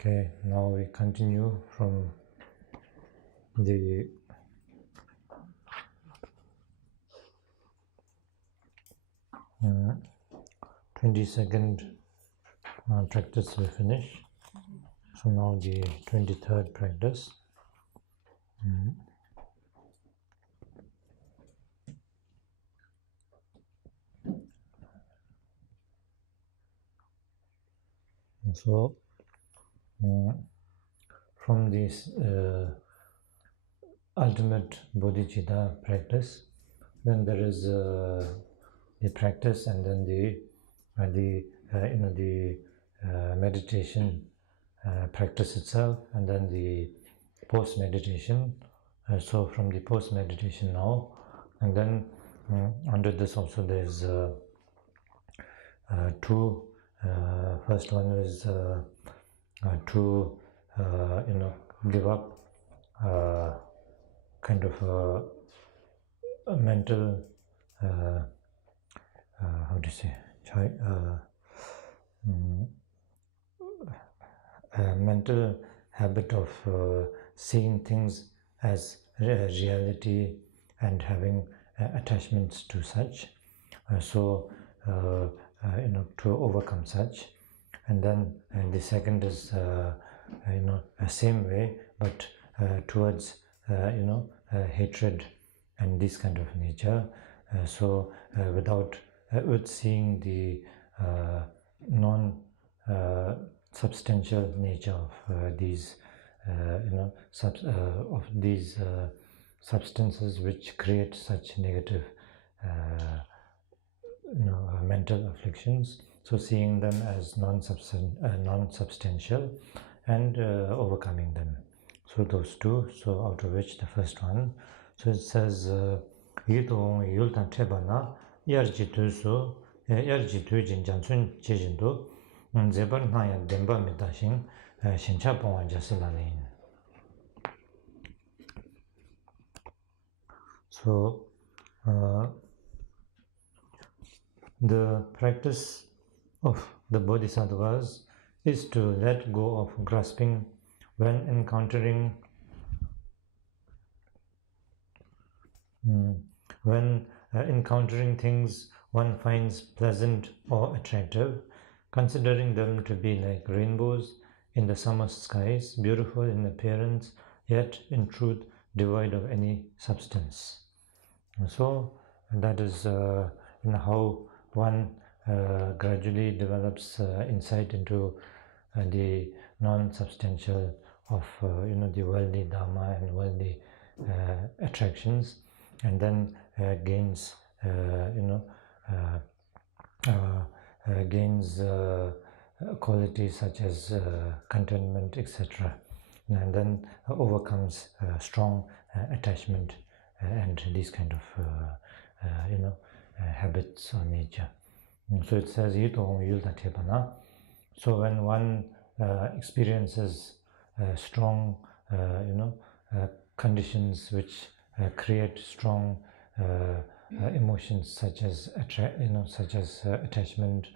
Okay, now we continue from the 22nd practice we finish. So now the 23rd practice. So from this ultimate Bodhichitta practice, then there is the practice, and then the meditation practice itself, and then the post meditation. So from the post meditation now, and then under this also there is two. First one is to give up kind of a mental how to say a mental habit of seeing things as reality and having attachments to such. To overcome such. And then the second is a same way, but towards hatred and this kind of nature. With seeing the non-substantial nature of these substances which create such negative mental afflictions. So seeing them as non-substantial and overcoming them. So those two. So out of which the first one. So it says Gyalton Rinpoche yarjitu so yarjitu jinjansun chejindu zebar naya demba medashin shincha pongwa jasilalein. So the practice of the Bodhisattvas is to let go of grasping when encountering things one finds pleasant or attractive, considering them to be like rainbows in the summer skies, beautiful in appearance, yet in truth devoid of any substance. So that is how one gradually develops insight into the non-substantial of the worldly dharma and worldly attractions, and then gains qualities such as contentment, etc., and then overcomes strong attachment and these kind of habits or nature. So it says so when one experiences strong conditions which create strong emotions such as attachment,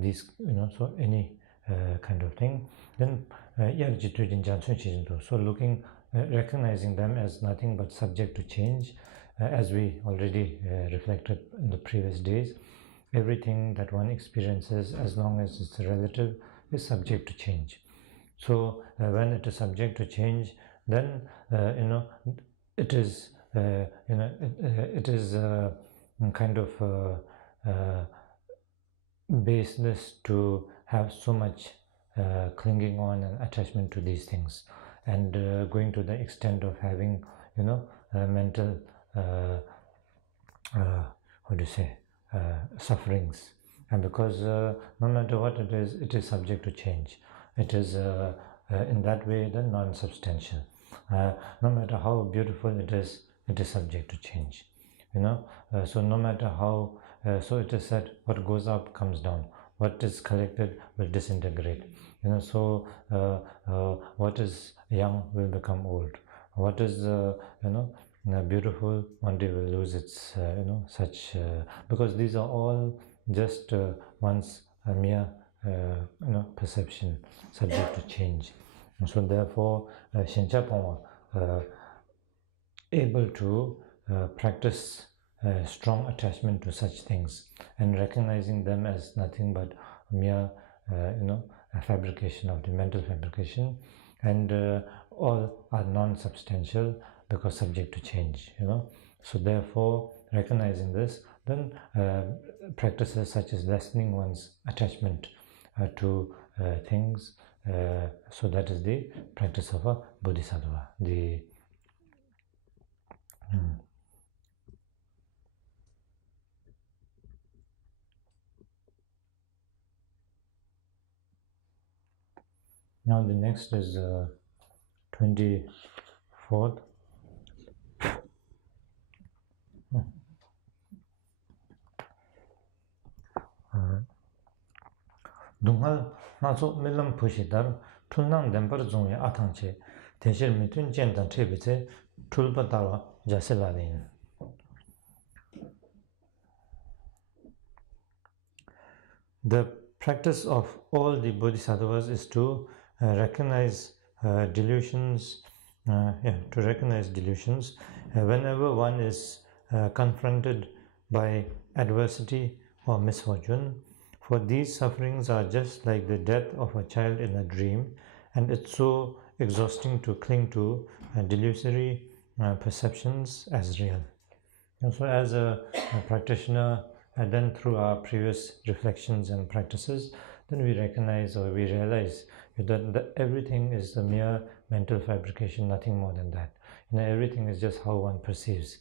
these so any kind of thing, then so recognizing them as nothing but subject to change, as we already reflected in the previous days. Everything that one experiences, as long as it's relative, is subject to change. So when it is subject to change, then it is kind of baseless to have so much clinging on and attachment to these things, and going to the extent of having mental sufferings. And because no matter what it is subject to change. It is in that way then non-substantial. No matter how beautiful it is subject to change. So no matter how, so it is said, what goes up comes down. What is collected will disintegrate. So what is young will become old. What is beautiful one day will lose its such because these are all just one's mere perception, subject to change. And so therefore, Shencha Pongwa able to practice strong attachment to such things and recognizing them as nothing but mere a fabrication of the mental fabrication, and all are non-substantial because subject to change. So therefore, recognizing this, then practices such as lessening one's attachment to things, so that is the practice of a bodhisattva. Now the next is 24th. Dungal naso milam pushidar tunang dempar zungye atangche teshir mitun jendan trebitse tulpa tawa jaseladin. The practice of all the bodhisattvas is to recognize delusions, whenever one is confronted by adversity or misfortune. For these sufferings are just like the death of a child in a dream, and it's so exhausting to cling to delusory perceptions as real. And so as a practitioner, and then through our previous reflections and practices, then we recognize or we realize that everything is a mere mental fabrication, nothing more than that. Everything is just how one perceives.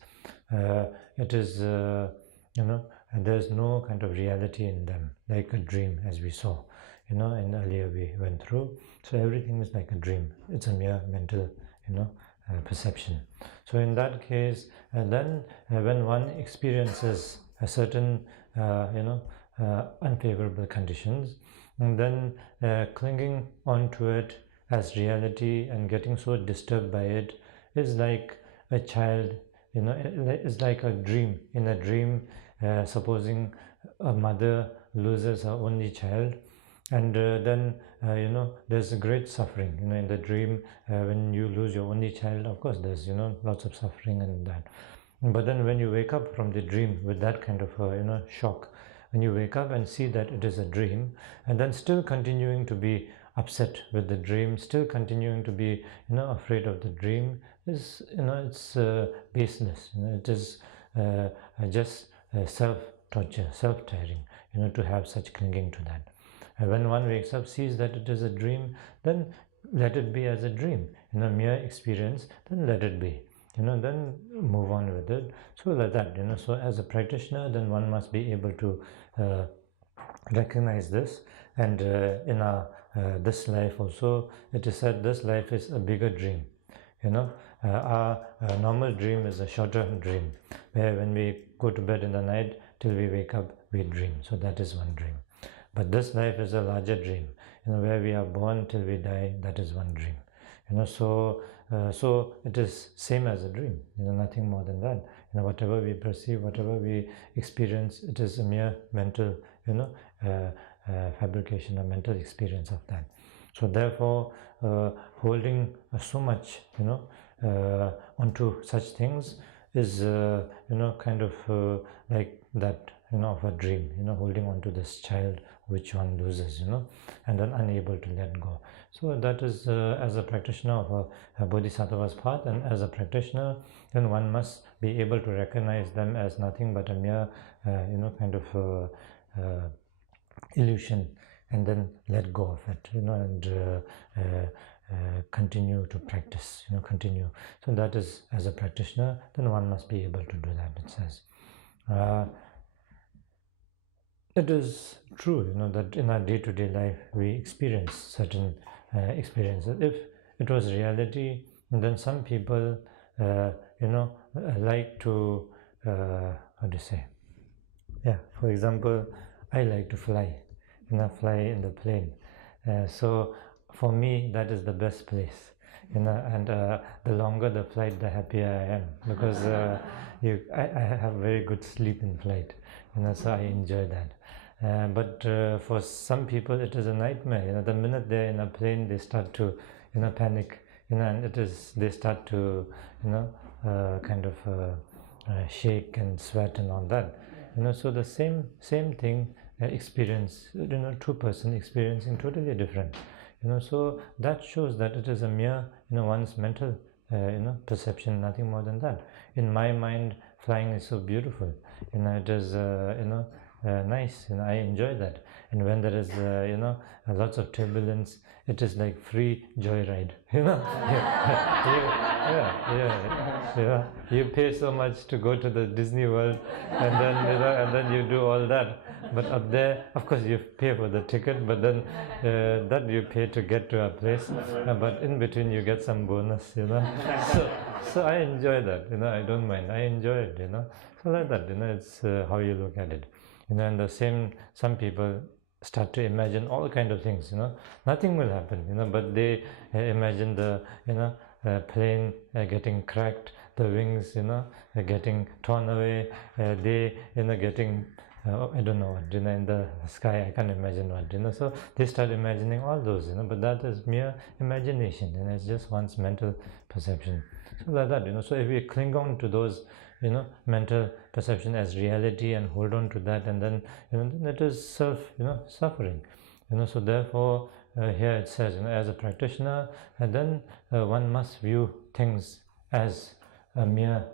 It is, there's no kind of reality in them, like a dream, as we saw, and earlier we went through. So everything is like a dream. It's a mere mental, perception. So in that case, then when one experiences a certain, unfavorable conditions, and then clinging onto it as reality and getting so disturbed by it is like a child, it's like a dream. In a dream, supposing a mother loses her only child, and then there's a great suffering. In the dream, when you lose your only child, of course there's lots of suffering and that. But then when you wake up from the dream with that kind of shock, when you wake up and see that it is a dream, and then still continuing to be upset with the dream, still continuing to be afraid of the dream, is it's baseness. It is just self-torture, self-tiring, to have such clinging to that. When one wakes up, sees that it is a dream, then let it be as a dream, mere experience, then let it be, then move on with it. So like that, so as a practitioner, then one must be able to recognize this. And in our this life also, it is said this life is a bigger dream. Our normal dream is a shorter dream, where when we go to bed in the night till we wake up, we dream. So that is one dream. But this life is a larger dream, where we are born till we die, that is one dream. So it is same as a dream, nothing more than that. Whatever we perceive, whatever we experience, it is a mere mental, fabrication, a mental experience of that. So therefore, holding so much, onto such things is, kind of like that, of a dream, holding on to this child which one loses, and then unable to let go. So that is as a practitioner of a bodhisattva's path, and as a practitioner, then one must be able to recognize them as nothing but a mere, kind of illusion, and then let go of it, and continue to practice, continue. So that is, as a practitioner, then one must be able to do that, it says. It is true, that in our day-to-day life we experience certain experiences. If it was reality, then some people, like to, how do you say? Yeah, for example, I like to fly, fly in the plane. So for me, that is the best place, and the longer the flight, the happier I am, because I have very good sleep in flight, so I enjoy that. But for some people it is a nightmare. The minute they're in a plane, they start to panic, and they start to kind of shake and sweat and all that. So the same thing experience, two person experiencing totally different. So that shows that it is a mere one's mental perception, nothing more than that. In my mind, flying is so beautiful. It is nice. I enjoy that. And when there is lots of turbulence, it is like free joyride. You pay so much to go to the Disney World, and then you do all that. But up there, of course, you pay for the ticket, but then that you pay to get to a place. But in between, you get some bonus. So I enjoy that. I don't mind. I enjoy it. So like that. It's how you look at it. And the same, some people start to imagine all kind of things. Nothing will happen. But they imagine the plane getting cracked, the wings getting torn away, they getting I don't know what, in the sky. I can't imagine what, so they start imagining all those, but that is mere imagination, it's just one's mental perception. So like that, so if we cling on to those mental perception as reality and hold on to that, and then then it is suffering. So therefore here it says, as a practitioner, and then one must view things as a mere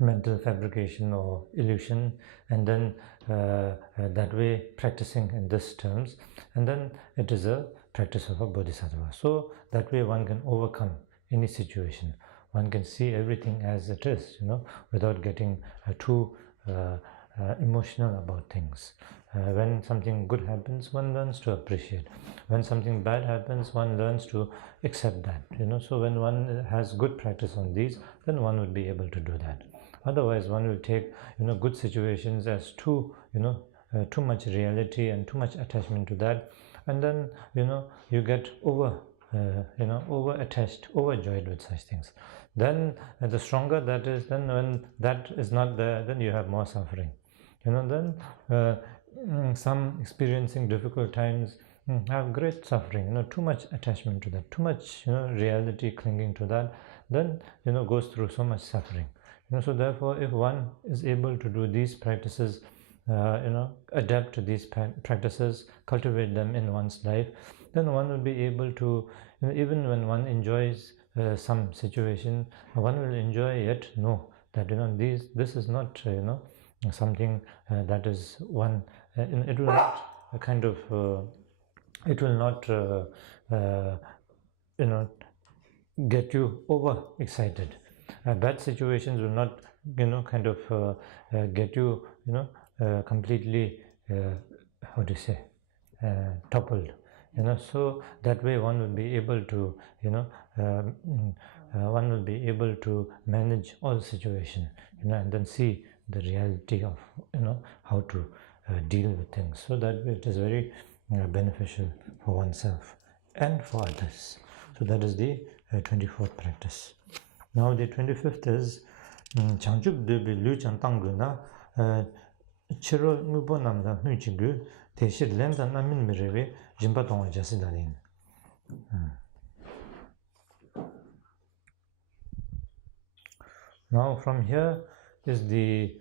mental fabrication or illusion, and then that way practicing in this terms, and then it is a practice of a bodhisattva. So that way one can overcome any situation. One can see everything as it is, without getting too emotional about things. When something good happens, one learns to appreciate. When something bad happens, one learns to accept that. So when one has good practice on these, then one would be able to do that. Otherwise, one will take good situations as too much reality and too much attachment to that, and then you get over attached, overjoyed with such things. Then the stronger that is, then when that is not there, then you have more suffering. Then some experiencing difficult times have great suffering. Too much attachment to that, too much reality clinging to that, then goes through so much suffering. So therefore, if one is able to do these practices, adapt to these practices, cultivate them in one's life, then one will be able to, even when one enjoys some situation, one will enjoy it, know that this is not something that is one. It will not kind of it will not get you over excited. Bad situations will not kind of get you completely how to say toppled. So that way one will be able to one will be able to manage all situation, and then see the reality of how to deal with things. So that way it is very beneficial for oneself and for others. So that is the 24th practice. Now the 25th is Changchub Debi Lu Chantangu na Chiro Nubo Namda Nuchigu Teshir Lenda Namin Mirewe Jimba Tonga Jasidalin. Now from here is the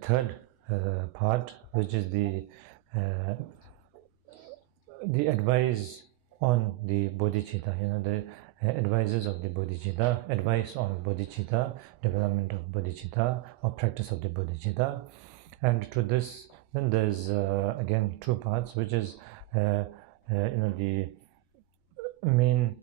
third part, which is the advice on the bodhicitta, the advices of the bodhicitta, advice on bodhicitta, development of bodhicitta or practice of the bodhicitta. And to this, then there's again two parts, which is the main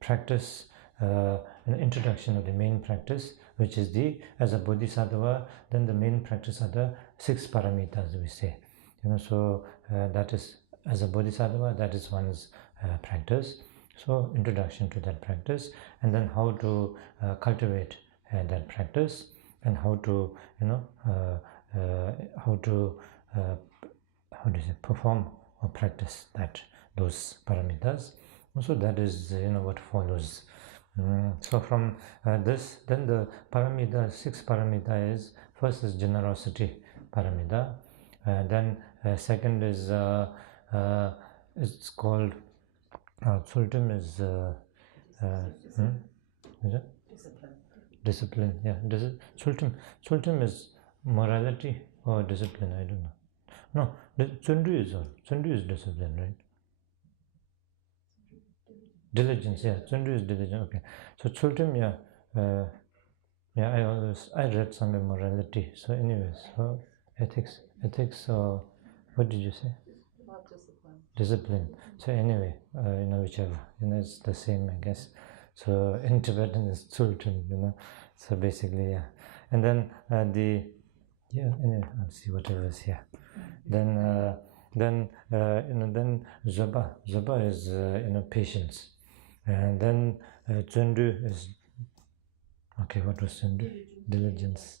practice, an introduction of the main practice, which is the as a bodhisattva. Then the main practice are the 6 paramitas, we say. So that is as a bodhisattva, that is one's practice. So how to cultivate that practice, and how to perform or practice those paramitas. So that is what follows. So from this, then the paramita, sixth paramita is, first is generosity paramita, then second is it's called sultam is is it? Discipline. Yeah, sultam is morality or discipline, I don't know. No, Tsundu is discipline, right? Diligence, yeah. Tsundu is diligence. Okay. So sultam, yeah, I read somewhere morality. So anyways, so ethics, or what did you say? Discipline. So anyway, whichever, it's the same, I guess. So in Tibetan is sultan, So basically, yeah. And then anyway, I'll see whatever is here. Then zaba is patience, and then tsundu is what was tsundu? Diligence.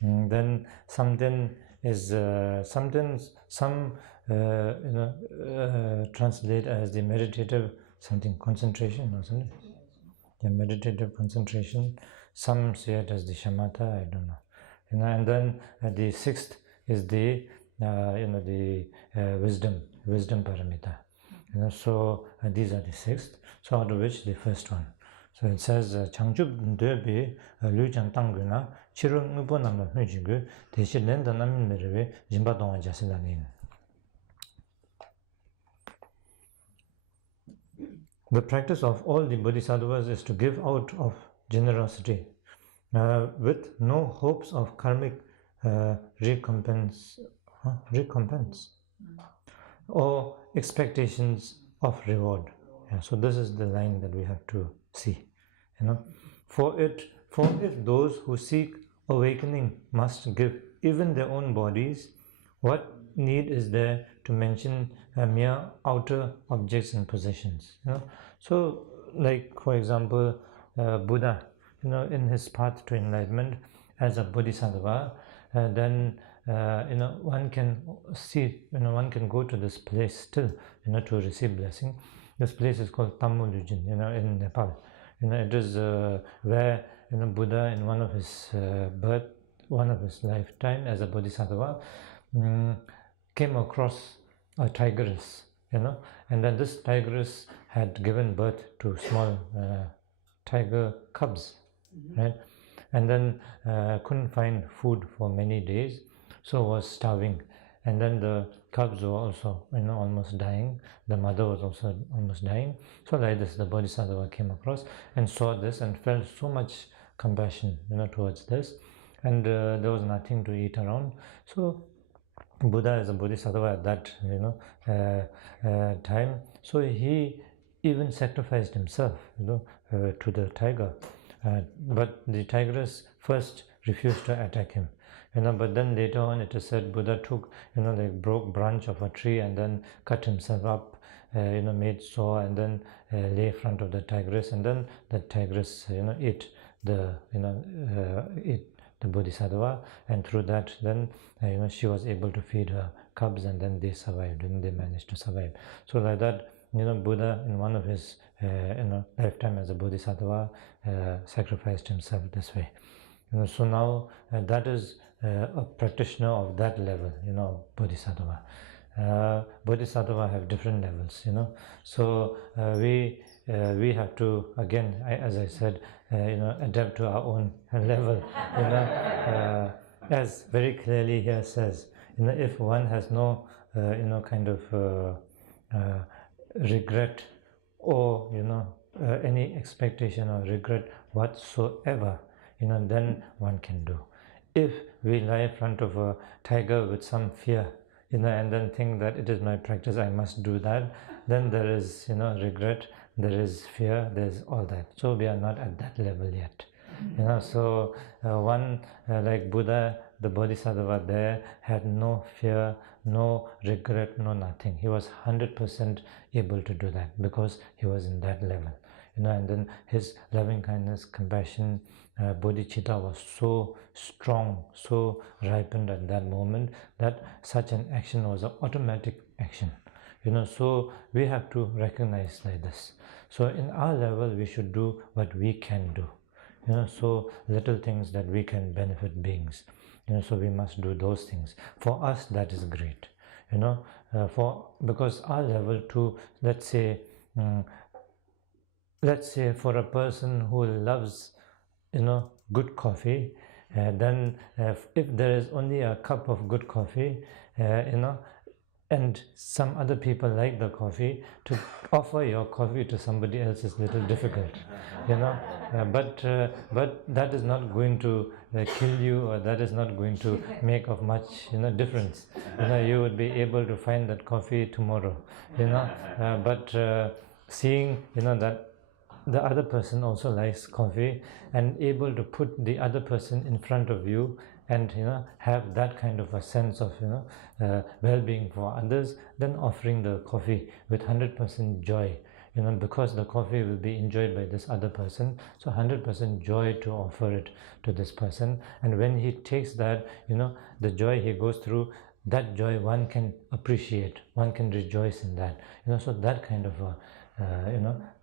Then something is translate as the meditative something concentration or something. The meditative concentration. Some say it as the shamatha. I don't know. And then the sixth is the wisdom paramita. So these are the sixth. So out of which the first one. So it says Changchub Debi Lujan Tanguna Chirung Ubonam Nujigu Teshi Lenda Namin Mirive Jimbadon Jasilanin. The practice of all the bodhisattvas is to give out of generosity with no hopes of karmic recompense or expectations of reward. So this is the line that we have to see. For if those who seek awakening must give even their own bodies, what need is there to mention mere outer objects and possessions? So, like for example, Buddha, in his path to enlightenment as a bodhisattva, then one can see, one can go to this place still, to receive blessing. This place is called Tamulujin, in Nepal. It is where Buddha, in one of his lifetime as a bodhisattva, came across a tigress, and then this tigress had given birth to small tiger cubs, right? And then couldn't find food for many days, so was starving. And then the cubs were also, almost dying. The mother was also almost dying. So like this, the bodhisattva came across and saw this and felt so much compassion, towards this. And there was nothing to eat around. So Buddha is a bodhisattva at that, time. So he even sacrificed himself, to the tiger. But the tigress first refused to attack him. But then later on it is said Buddha took, broke branch of a tree and then cut himself up, made sore, and then lay in front of the tigress, and then the tigress, ate the bodhisattva, and through that then she was able to feed her cubs, and then they survived, and they managed to survive. So like that, Buddha in one of his lifetime as a bodhisattva sacrificed himself this way. So now that is a practitioner of that level, bodhisattva. Bodhisattva have different levels, so we have to, again, as I said, adapt to our own level, as very clearly here says, if one has no kind of regret or any expectation or regret whatsoever, then one can do. If we lie in front of a tiger with some fear, and then think that it is my practice, I must do that, then there is regret, there is fear, there's all that. So we are not at that level yet. So one like Buddha, the bodhisattva there, had no fear, no regret, no nothing. He was 100% able to do that because he was in that level. And then his loving kindness, compassion, bodhicitta was so strong, so ripened at that moment, that such an action was an automatic action. So we have to recognize like this. So in our level, we should do what we can do. So little things that we can benefit beings. So we must do those things. For us, that is great. Because our level too, let's say for a person who loves good coffee, then if there is only a cup of good coffee, and some other people like the coffee, to offer your coffee to somebody else is a little difficult, but that is not going to kill you, or that is not going to make of much difference. You would be able to find that coffee tomorrow, but seeing that the other person also likes coffee, and able to put the other person in front of you, and have that kind of a sense of well-being for others, then offering the coffee with 100% joy, because the coffee will be enjoyed by this other person, so 100% joy to offer it to this person. And when he takes that, the joy he goes through, that joy one can appreciate, one can rejoice in that, so that kind of a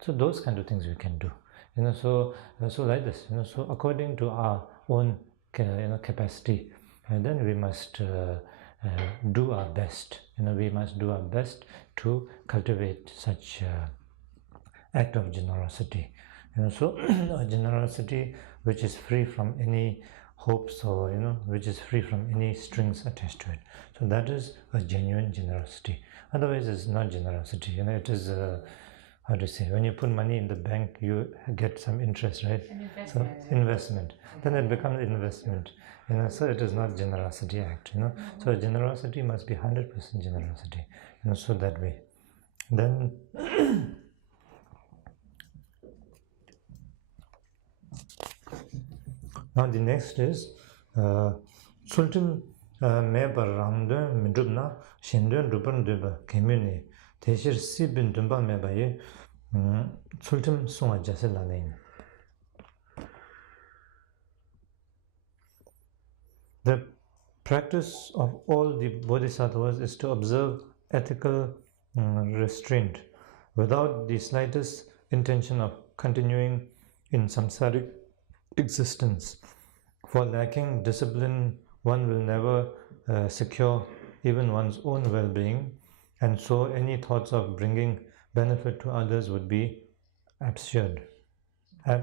so those kind of things we can do, so like this, so according to our own capacity, and then we must do our best. We must do our best to cultivate such act of generosity, so a generosity which is free from any hopes, or which is free from any strings attached to it. So that is a genuine generosity. Otherwise it's not generosity. It is how to say, when you put money in the bank, you get some interest, right? So investment, then it becomes investment, so it is not generosity act. So generosity must be 100% generosity, so that way. Then now the next is sultim mebar ramde midubna shenden rupan duba kemune teshir sibin dumba mebaye sultim sunga jaselane. The practice of all the bodhisattvas is to observe ethical restraint without the slightest intention of continuing in samsaric existence. For lacking discipline, one will never secure even one's own well-being, and so any thoughts of bringing benefit to others would be absurd. How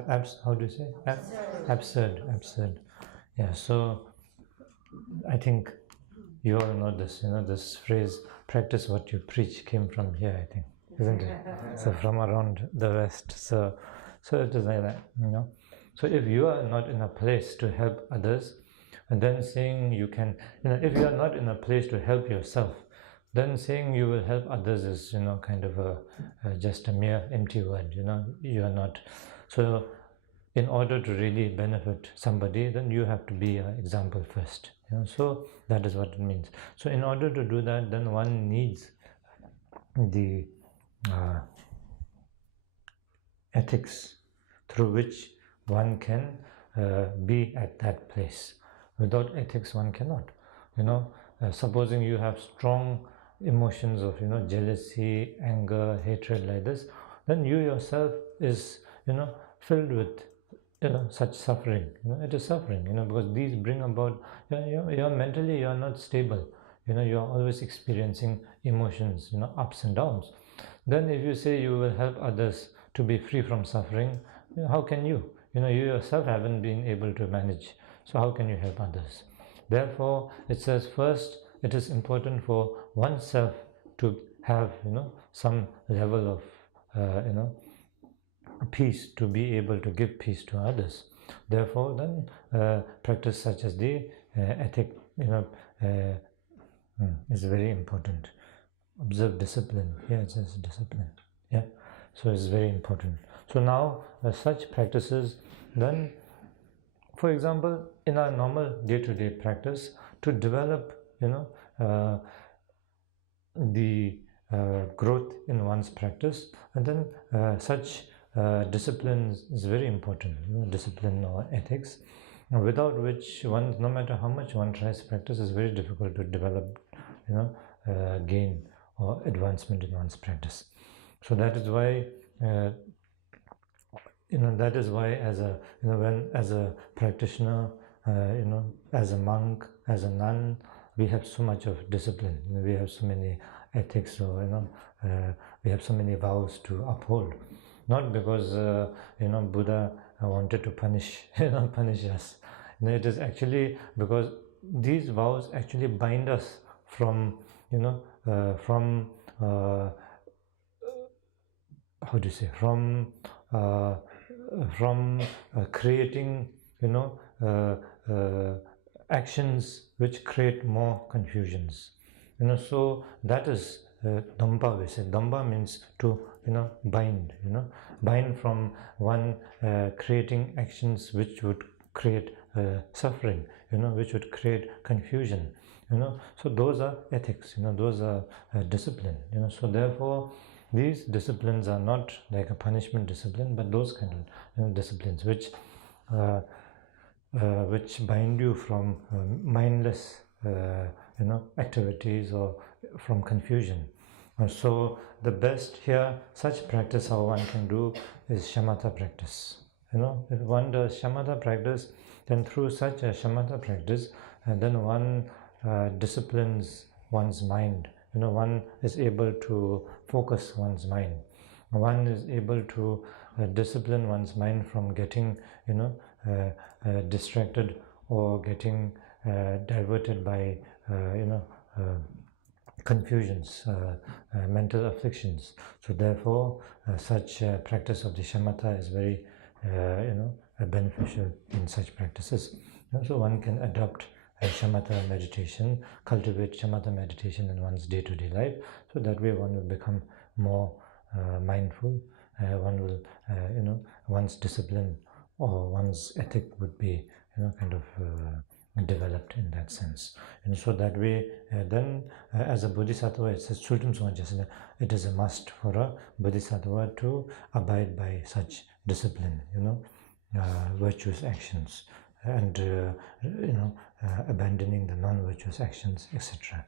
do you say? Absurd. Yeah, so I think you all know this, this phrase, practice what you preach, came from here, I think, isn't it? So from around the West. So it is like that, So if you are not in a place to help others, and then saying you can, if you are not in a place to help yourself, then saying you will help others is, kind of just a mere empty word, you are not. So in order to really benefit somebody, then you have to be an example first. So that is what it means. So in order to do that, then one needs the ethics through which one can be at that place. Without ethics, one cannot. Supposing you have strong emotions of jealousy, anger, hatred like this, then you yourself is filled with such suffering. It is suffering, because these bring about, you're mentally, you're not stable, you're always experiencing emotions, ups and downs. Then if you say you will help others to be free from suffering, how can you? You yourself haven't been able to manage, so how can you help others? Therefore, it says first it is important for oneself to have some level of peace, to be able to give peace to others. Therefore, then practice such as the ethic is very important. Observe discipline. Here it says discipline. Yeah, so it's very important. So now such practices, then for example, in our normal day-to-day practice, to develop the growth in one's practice, and then such discipline is very important, discipline or ethics, without which one, no matter how much one tries to practice, is very difficult to develop, gain or advancement in one's practice. So that is why that is why as a when as a practitioner, as a monk, as a nun, we have so much of discipline. We have so many ethics, or we have so many vows to uphold. Not because Buddha wanted to punish punish us. It is actually because these vows actually bind us from how do you say, from creating actions which create more confusions. So that is Dhamma. We say Dhamma means to bind. Bind from one creating actions which would create suffering, which would create confusion. So those are ethics. Those are discipline. So therefore, these disciplines are not like a punishment discipline, but those kind of disciplines which bind you from mindless activities or from confusion. So the best here, such practice how one can do is shamatha practice. If one does shamatha practice, then through such a shamatha practice, then one disciplines one's mind. One is able to focus one's mind. One is able to discipline one's mind from getting distracted or getting diverted by confusions, mental afflictions. So therefore such practice of the shamatha is very beneficial in such practices. So one can adopt shamatha meditation, cultivate shamatha meditation in one's day-to-day life, so that way one will become more mindful. One will one's discipline or one's ethic would be kind of developed in that sense. And so that way then as a bodhisattva, it says it is a must for a bodhisattva to abide by such discipline, virtuous actions, and abandoning the non-virtuous actions, etc.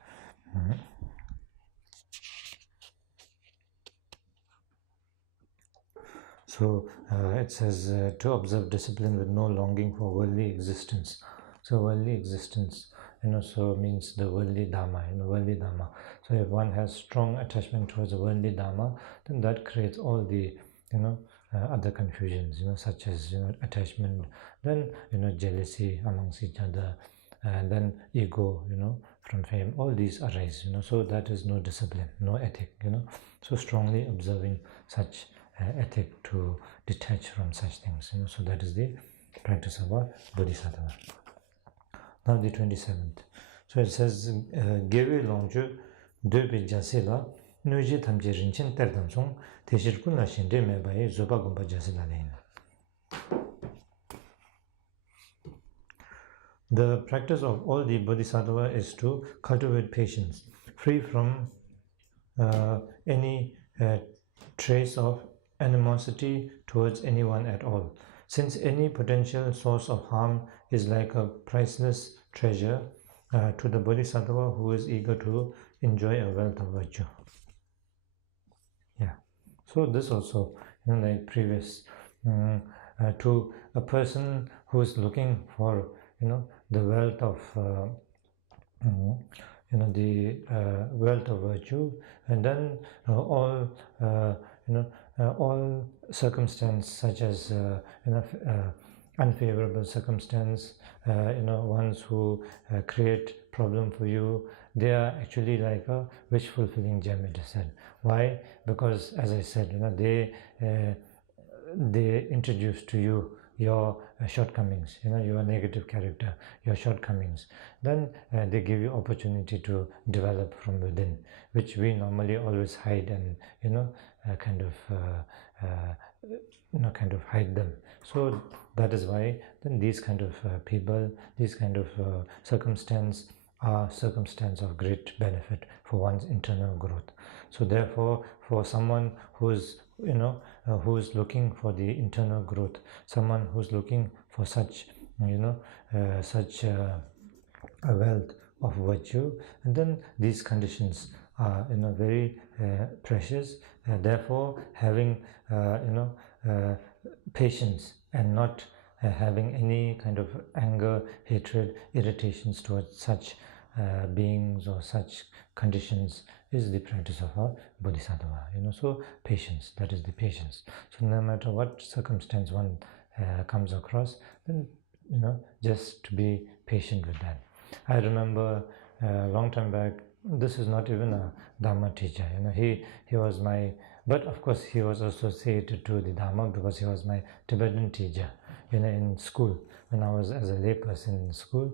So it says to observe discipline with no longing for worldly existence. So worldly existence, so means the worldly dharma, worldly dharma. So if one has strong attachment towards the worldly dharma, then that creates all the other confusions, such as attachment, then jealousy amongst each other, and then ego, from fame. All these arise, so that is no discipline, no ethic, So strongly observing such ethic to detach from such things, so that is the practice of a bodhisattva. Now the 27th. So it says gewe longju debi jasila nuji tamje rinchen terdamsong teshir kunla shinde mebaye zoba gomba jasila lein. The practice of all the bodhisattva is to cultivate patience, free from any trace of animosity towards anyone at all, since any potential source of harm is like a priceless treasure to the bodhisattva who is eager to enjoy a wealth of virtue. Yeah, so this also, like previous, to a person who is looking for the wealth of the wealth of virtue, and then all all circumstance such as unfavorable circumstance, ones who create problem for you, they are actually like a wish fulfilling gem, it is said. Why? Because as I said, they introduce to you your shortcomings, your negative character, your shortcomings. Then they give you opportunity to develop from within, which we normally always hide and kind of hide them. So that is why then these kind of people, these kind of circumstance are circumstance of great benefit for one's internal growth. So therefore, for someone who is who is looking for the internal growth, someone who's looking for such such a wealth of virtue, and then these conditions are very precious. Therefore, having patience and not having any kind of anger, hatred, irritations towards such beings or such conditions is the practice of a bodhisattva. So patience, that is the patience. So no matter what circumstance one comes across, then just to be patient with that. I remember a long time back, this is not even a Dharma teacher. He was my, but of course he was associated to the Dharma because he was my Tibetan teacher in school when I was as a layperson in school.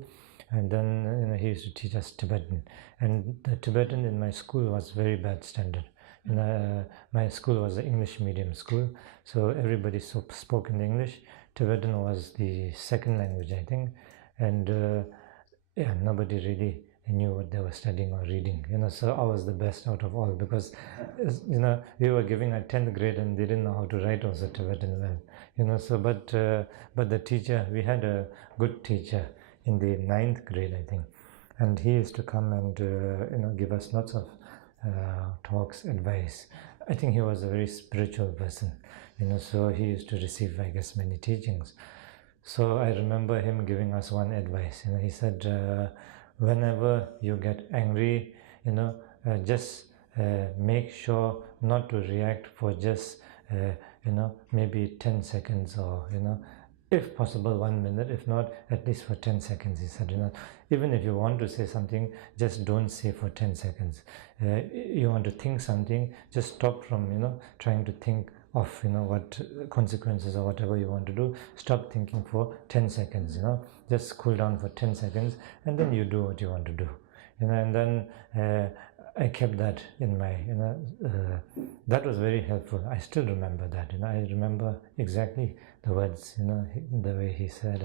And then he used to teach us Tibetan, and the Tibetan in my school was very bad standard. My school was an English medium school, so everybody spoke in English. Tibetan was the second language, I think, and nobody really knew what they were studying or reading. So I was the best out of all because we were giving a 10th grade and they didn't know how to write also Tibetan well. So but the teacher, we had a good teacher in the 9th grade, I think, and he used to come and give us lots of talks, advice. I think he was a very spiritual person, so he used to receive, I guess, many teachings. So I remember him giving us one advice. He said, whenever you get angry, just make sure not to react for just maybe 10 seconds or if possible 1 minute, if not at least for 10 seconds. He said, even if you want to say something, just don't say for 10 seconds. You want to think something, just stop from trying to think of what consequences or whatever you want to do. Stop thinking for 10 seconds. Just cool down for 10 seconds and then you do what you want to do. And then I kept that in my that was very helpful. I still remember that. I remember exactly the words, the way he said,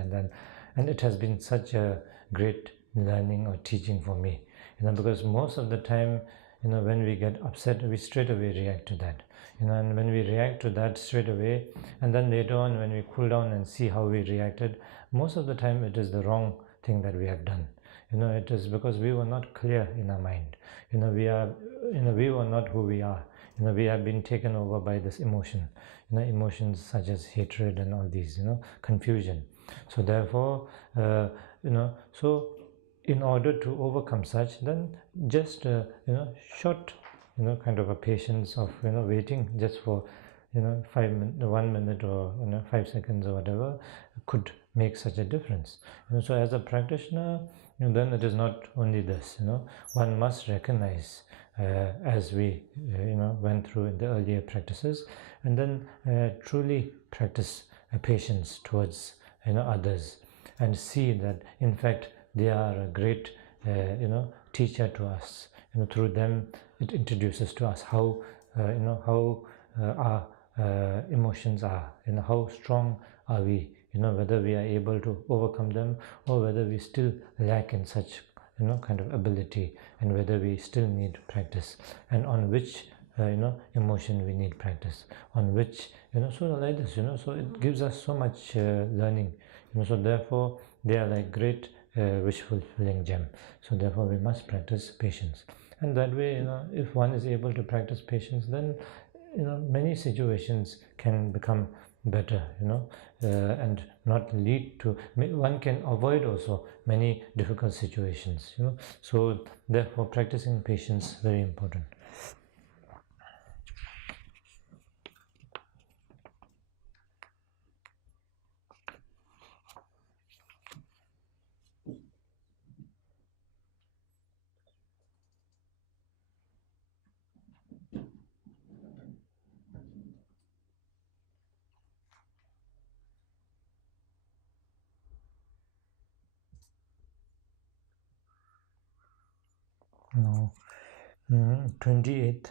and it has been such a great learning or teaching for me, because most of the time, when we get upset, we straight away react to that, and when we react to that straight away, and then later on when we cool down and see how we reacted, most of the time it is the wrong thing that we have done. It is because we were not clear in our mind. We were not who we are. We have been taken over by this emotion, emotions such as hatred and all these, confusion. So therefore, so in order to overcome such, then just, short, kind of a patience of, waiting just for, 1 minute or 5 seconds or whatever could make such a difference. So as a practitioner, then it is not only this, one must recognize as we went through in the earlier practices, and then truly practice patience towards others, and see that in fact they are a great teacher to us. Through them it introduces to us how how our emotions are, how strong are we, whether we are able to overcome them or whether we still lack in such kind of ability, and whether we still need practice, and on which emotion we need practice, on which so like this, so it gives us so much learning, so therefore they are like great wish fulfilling gem. So therefore we must practice patience, and that way if one is able to practice patience, then many situations can become better, and not lead to, one can avoid also many difficult situations, so therefore practicing patience very important. Now 28th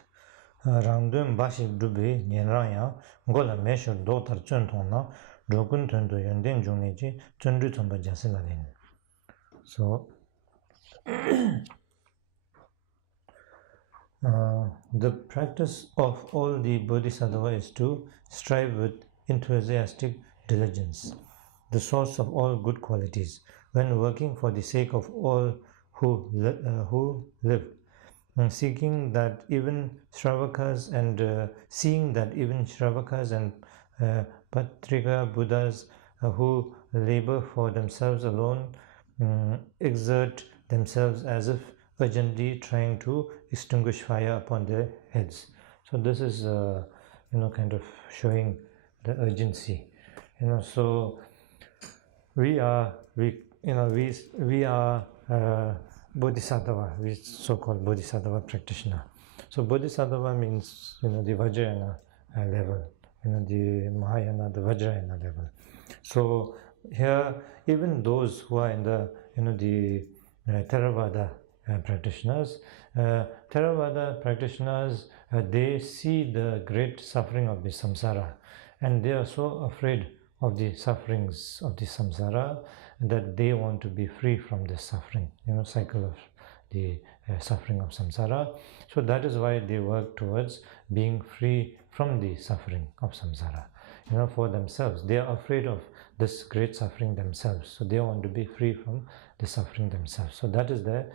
Rangdun Bashik Dubi Nyenraya Gola Mesho Dotar Chuntona Drokun Tundu Yenden Jungneji Chundri Tumba Jasiladin. So the practice of all the Bodhisattva is to strive with enthusiastic diligence, the source of all good qualities, when working for the sake of all who live. seeking that even Shravakas and seeing that even Shravakas and Patrika Buddhas who labor for themselves alone exert themselves as if urgently trying to extinguish fire upon their heads. So this is kind of showing the urgency. So we are Bodhisattva, we so-called Bodhisattva practitioner. So Bodhisattva means the Vajrayana level, the Mahayana, the Vajrayana level. So here, even those who are in the the Theravada practitioners, they see the great suffering of the samsara, and they are so afraid of the sufferings of the samsara that they want to be free from this suffering, cycle of the suffering of samsara. So that is why they work towards being free from the suffering of samsara. For themselves, they are afraid of this great suffering themselves, so they want to be free from the suffering themselves. So that is their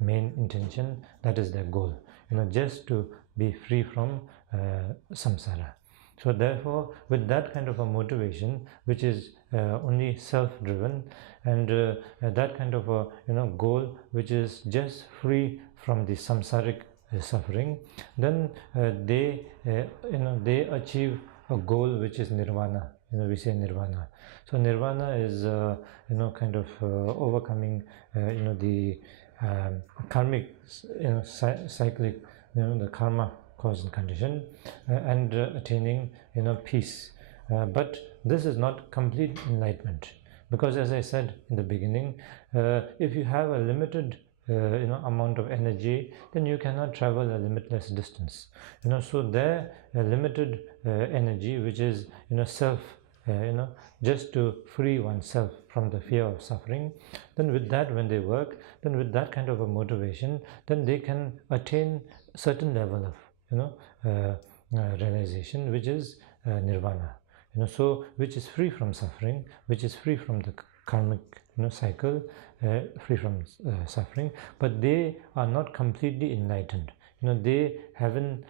main intention, that is their goal, just to be free from samsara. So therefore, with that kind of a motivation, which is only self-driven, and that kind of a goal which is just free from the samsaric suffering, then they achieve a goal which is nirvana. We say nirvana. So nirvana is kind of overcoming the karmic cyclic the karma cause and condition, and attaining peace. But this is not complete enlightenment, because as I said in the beginning, if you have a limited amount of energy, then you cannot travel a limitless distance. So their limited energy, which is self, just to free oneself from the fear of suffering, then with that, when they work, then with that kind of a motivation, then they can attain certain level of realization, which is nirvana. So which is free from suffering, which is free from the karmic cycle, free from suffering, but they are not completely enlightened. They haven't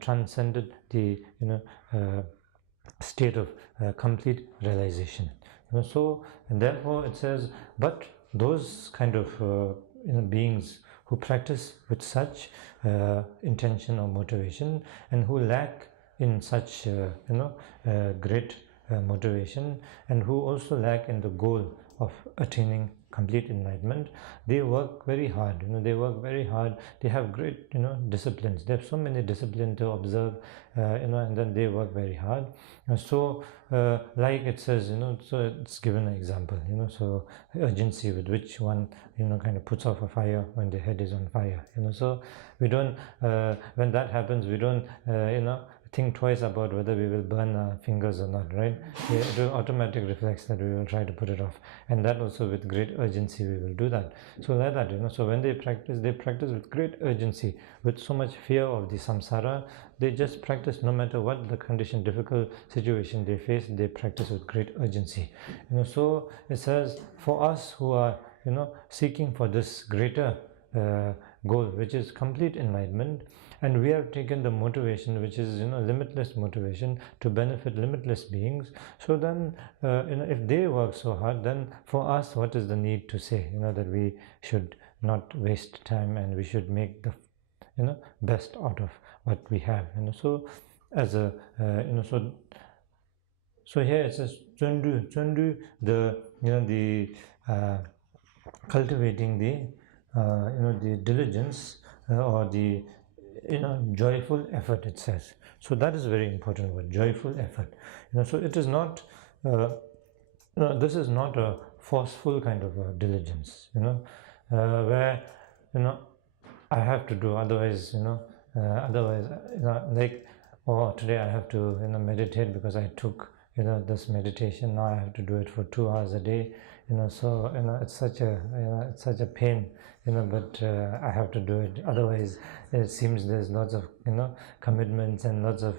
transcended the state of complete realization. So and therefore it says, but those kind of beings who practice with such intention or motivation, and who lack in such great motivation, and who also lack in the goal of attaining complete enlightenment, they work very hard. They have great disciplines. They have so many disciplines to observe, and then they work very hard. So like it says, so it's given an example, so urgency with which one kind of puts off a fire when the head is on fire. So we don't when that happens, we don't think twice about whether we will burn our fingers or not, right? It will automatic reflex that we will try to put it off, and that also with great urgency we will do that. So like that, so when they practice with great urgency, with so much fear of the samsara. They just practice no matter what the condition, difficult situation they face. They practice with great urgency. So it says, for us who are seeking for this greater goal, which is complete enlightenment, and we have taken the motivation which is limitless motivation to benefit limitless beings. So then if they work so hard, then for us, what is the need to say that we should not waste time, and we should make the best out of what we have. So as a so here it says chöndu, the cultivating the diligence, or the joyful effort, it says. So that is very important word, joyful effort. So it is not this is not a forceful kind of a diligence, where I have to do, otherwise like, oh, today I have to meditate because I took this meditation, now I have to do it for 2 hours a day. So it's such a pain, but I have to do it, otherwise it seems there's lots of commitments and lots of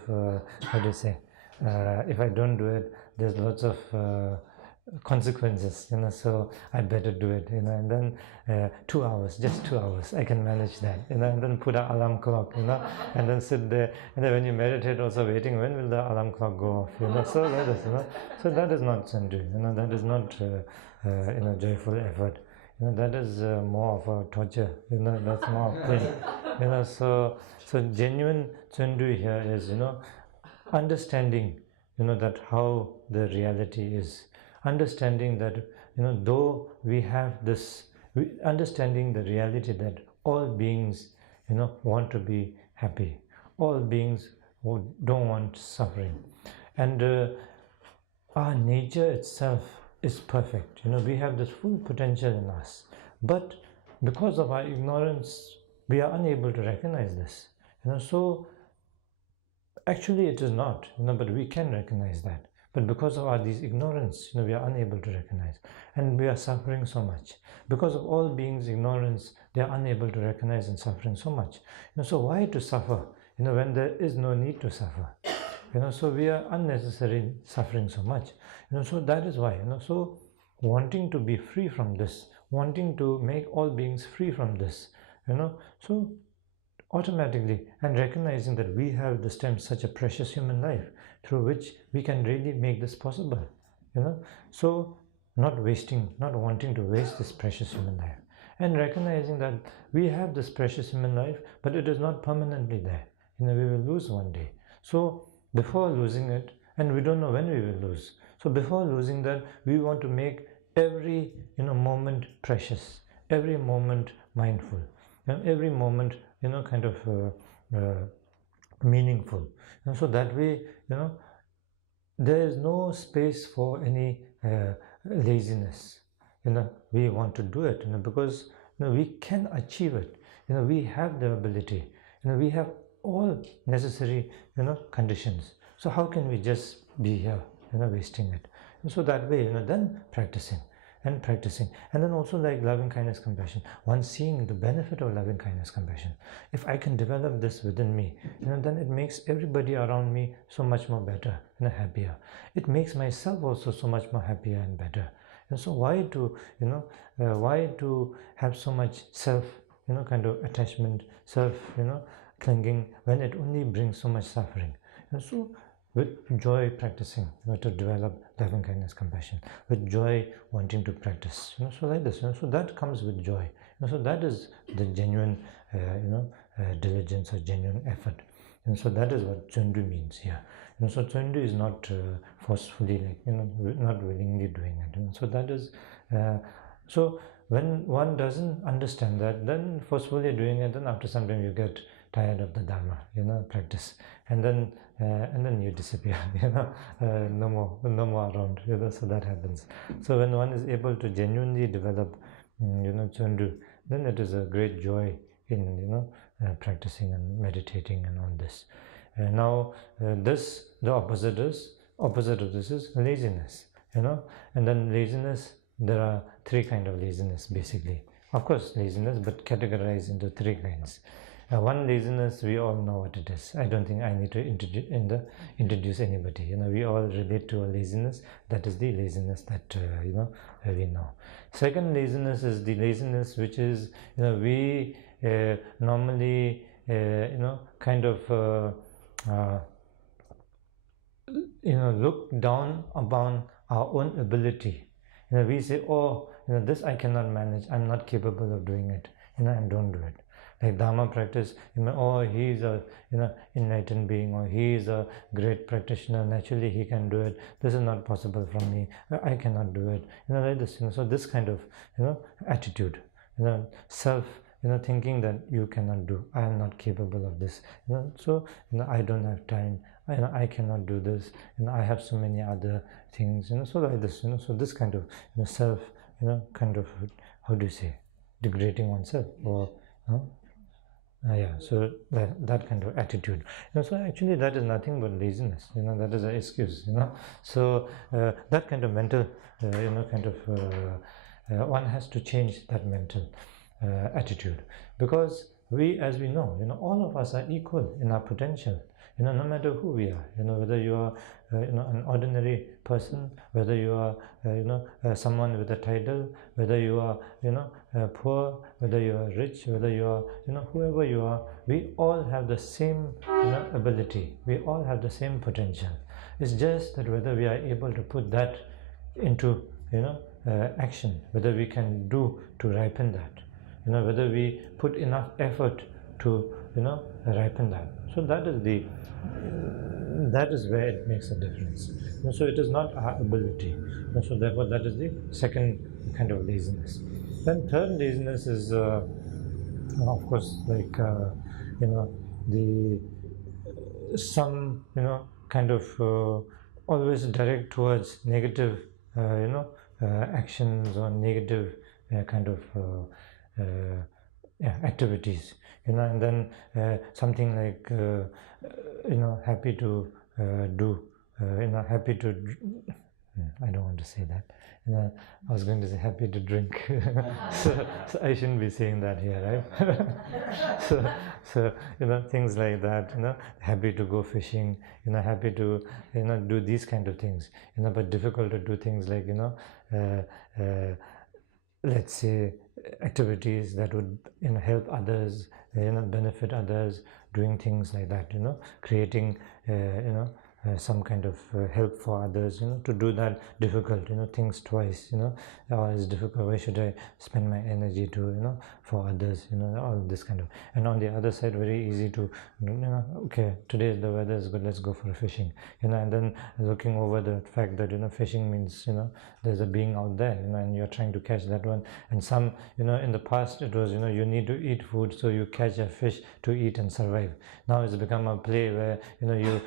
how do you say, if I don't do it, there's lots of consequences, so I better do it, and then 2 hours, just 2 hours, I can manage that, and then put an alarm clock, and then sit there, and then when you meditate also waiting, when will the alarm clock go off, so that is, so that is not Chendu, that is not, joyful effort, that is more of a torture, that's more of pain, so genuine Chendu here is, understanding, that how the reality is, understanding that, though we have this, understanding the reality that all beings, want to be happy, all beings who don't want suffering, and our nature itself is perfect, we have this full potential in us, but because of our ignorance we are unable to recognize this, so actually it is not, but we can recognize that. But because of our this ignorance, we are unable to recognize, and we are suffering so much. Because of all beings' ignorance, they are unable to recognize and suffering so much. So why to suffer? When there is no need to suffer. So we are unnecessarily suffering so much. So that is why. So wanting to be free from this, wanting to make all beings free from this. So automatically, and recognizing that we have this time such a precious human life through which we can really make this possible, so not wasting, not wanting to waste this precious human life, and recognizing that we have this precious human life, but it is not permanently there, we will lose one day. So before losing it, and we don't know when we will lose, so before losing that, we want to make every moment precious, every moment mindful, every moment kind of meaningful, and so that way there is no space for any laziness. We want to do it, because we can achieve it, we have the ability, we have all necessary conditions, so how can we just be here wasting it? And so that way then practicing, and then also like loving kindness compassion, one seeing the benefit of loving kindness compassion. If I can develop this within me, then it makes everybody around me so much more better and happier. It makes myself also so much more happier and better. And so why to have so much self kind of attachment, self clinging, when it only brings so much suffering? And so with joy practicing, to develop loving kindness compassion, with joy wanting to practice, so like this, so that comes with joy, so that is the genuine diligence or genuine effort, and so that is what Chendu means here. So Chendu is not forcefully, like not willingly doing it, so that is so when one doesn't understand that, then forcefully doing it, then after some time you get tired of the Dharma, practice, and then you disappear, no more around, so that happens. So when one is able to genuinely develop, Chendu, then it is a great joy in, practicing and meditating and all this. Now, the opposite of this is laziness, and then laziness, there are 3 kinds of laziness basically. Of course, laziness, but categorized into 3 kinds. One laziness, we all know what it is. I don't think I need to introduce anybody. We all relate to a laziness. That is the laziness that we know. Second laziness is the laziness which is we normally kind of look down upon our own ability. We say, oh, this I cannot manage. I'm not capable of doing it. And don't do it. Like Dharma practice, oh, he is a enlightened being, or he is a great practitioner, naturally he can do it. This is not possible for me. I cannot do it. Like this. So this kind of attitude, self, thinking that you cannot do. I am not capable of this. So I don't have time. I cannot do this. I have so many other things. So like this. So this kind of self, kind of, how do you say, degrading oneself, or so that kind of attitude, so actually that is nothing but laziness, that is an excuse, so that kind of mental kind of one has to change that mental attitude, because we, as we know, all of us are equal in our potential. No matter who we are, whether you are, an ordinary person, whether you are, someone with a title, whether you are, poor, whether you are rich, whether you are, whoever you are, we all have the same, ability. We all have the same potential. It's just that whether we are able to put that into, action, whether we can do to ripen that, whether we put enough effort to, ripen that. So that is where it makes a difference. So it is not our ability. So therefore, that is the second kind of laziness. Then third laziness is, of course, like the some kind of always direct towards negative actions or negative kind of activities, and then something like happy to do, happy to I don't want to say that. I was going to say happy to drink. so I shouldn't be saying that here, right? so things like that, happy to go fishing, happy to do these kind of things, but difficult to do things like let's say activities that would help others, benefit others, doing things like that, creating some kind of help for others, to do that difficult, things twice, it's difficult, why should I spend my energy to, for others, all this kind of. And on the other side, very easy to, okay, today the weather is good, let's go for fishing, and then looking over the fact that, fishing means, there's a being out there, and you're trying to catch that one. And some, in the past it was, you need to eat food, so you catch a fish to eat and survive. Now it's become a play where, you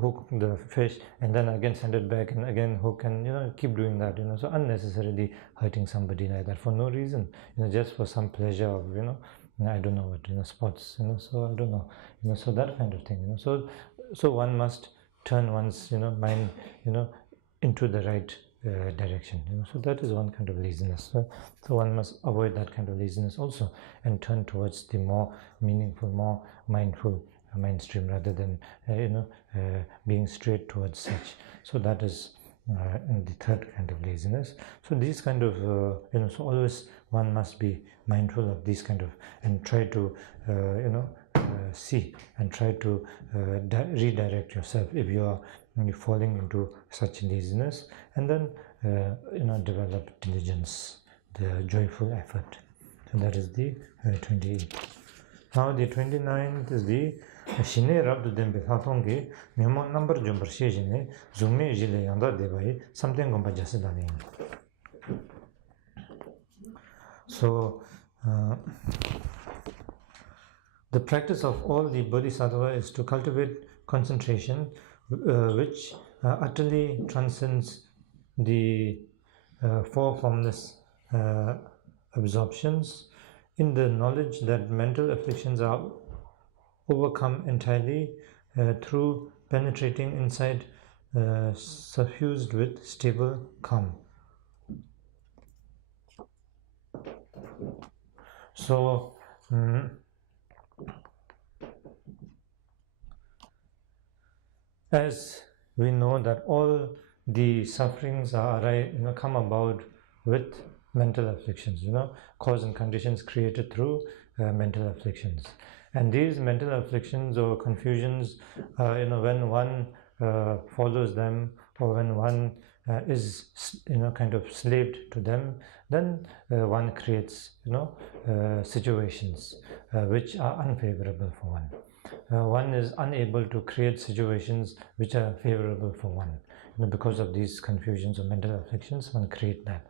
hook the fish and then again send it back and again hook, and keep doing that, so unnecessarily hurting somebody like that for no reason, just for some pleasure of, I don't know what, sports, so I don't know, so that kind of thing, so one must turn one's, mind, into the right direction, so that is one kind of laziness. So one must avoid that kind of laziness also and turn towards the more meaningful, more mindful mainstream, rather than being straight towards such. So that is the third kind of laziness. So these kind of so always one must be mindful of these kind of, and try to see and try to redirect yourself if you are falling into such laziness, and then develop diligence, the joyful effort. So that is the 28th. Now the 29th is the Shine Rabdu Dembe Hatongi Memo number Jumper Shejine Zume Jile Yanda Debai something Gomba Jasidani. So the practice of all the Bodhisattva is to cultivate concentration, which utterly transcends the four formless absorptions, in the knowledge that mental afflictions are overcome entirely through penetrating inside, suffused with stable calm. So as we know that all the sufferings are come about with mental afflictions, cause and conditions created through mental afflictions. And these mental afflictions or confusions, when one follows them, or when one is kind of slaved to them, then one creates situations which are unfavorable for one. One is unable to create situations which are favorable for one, because of these confusions or mental afflictions. One create that,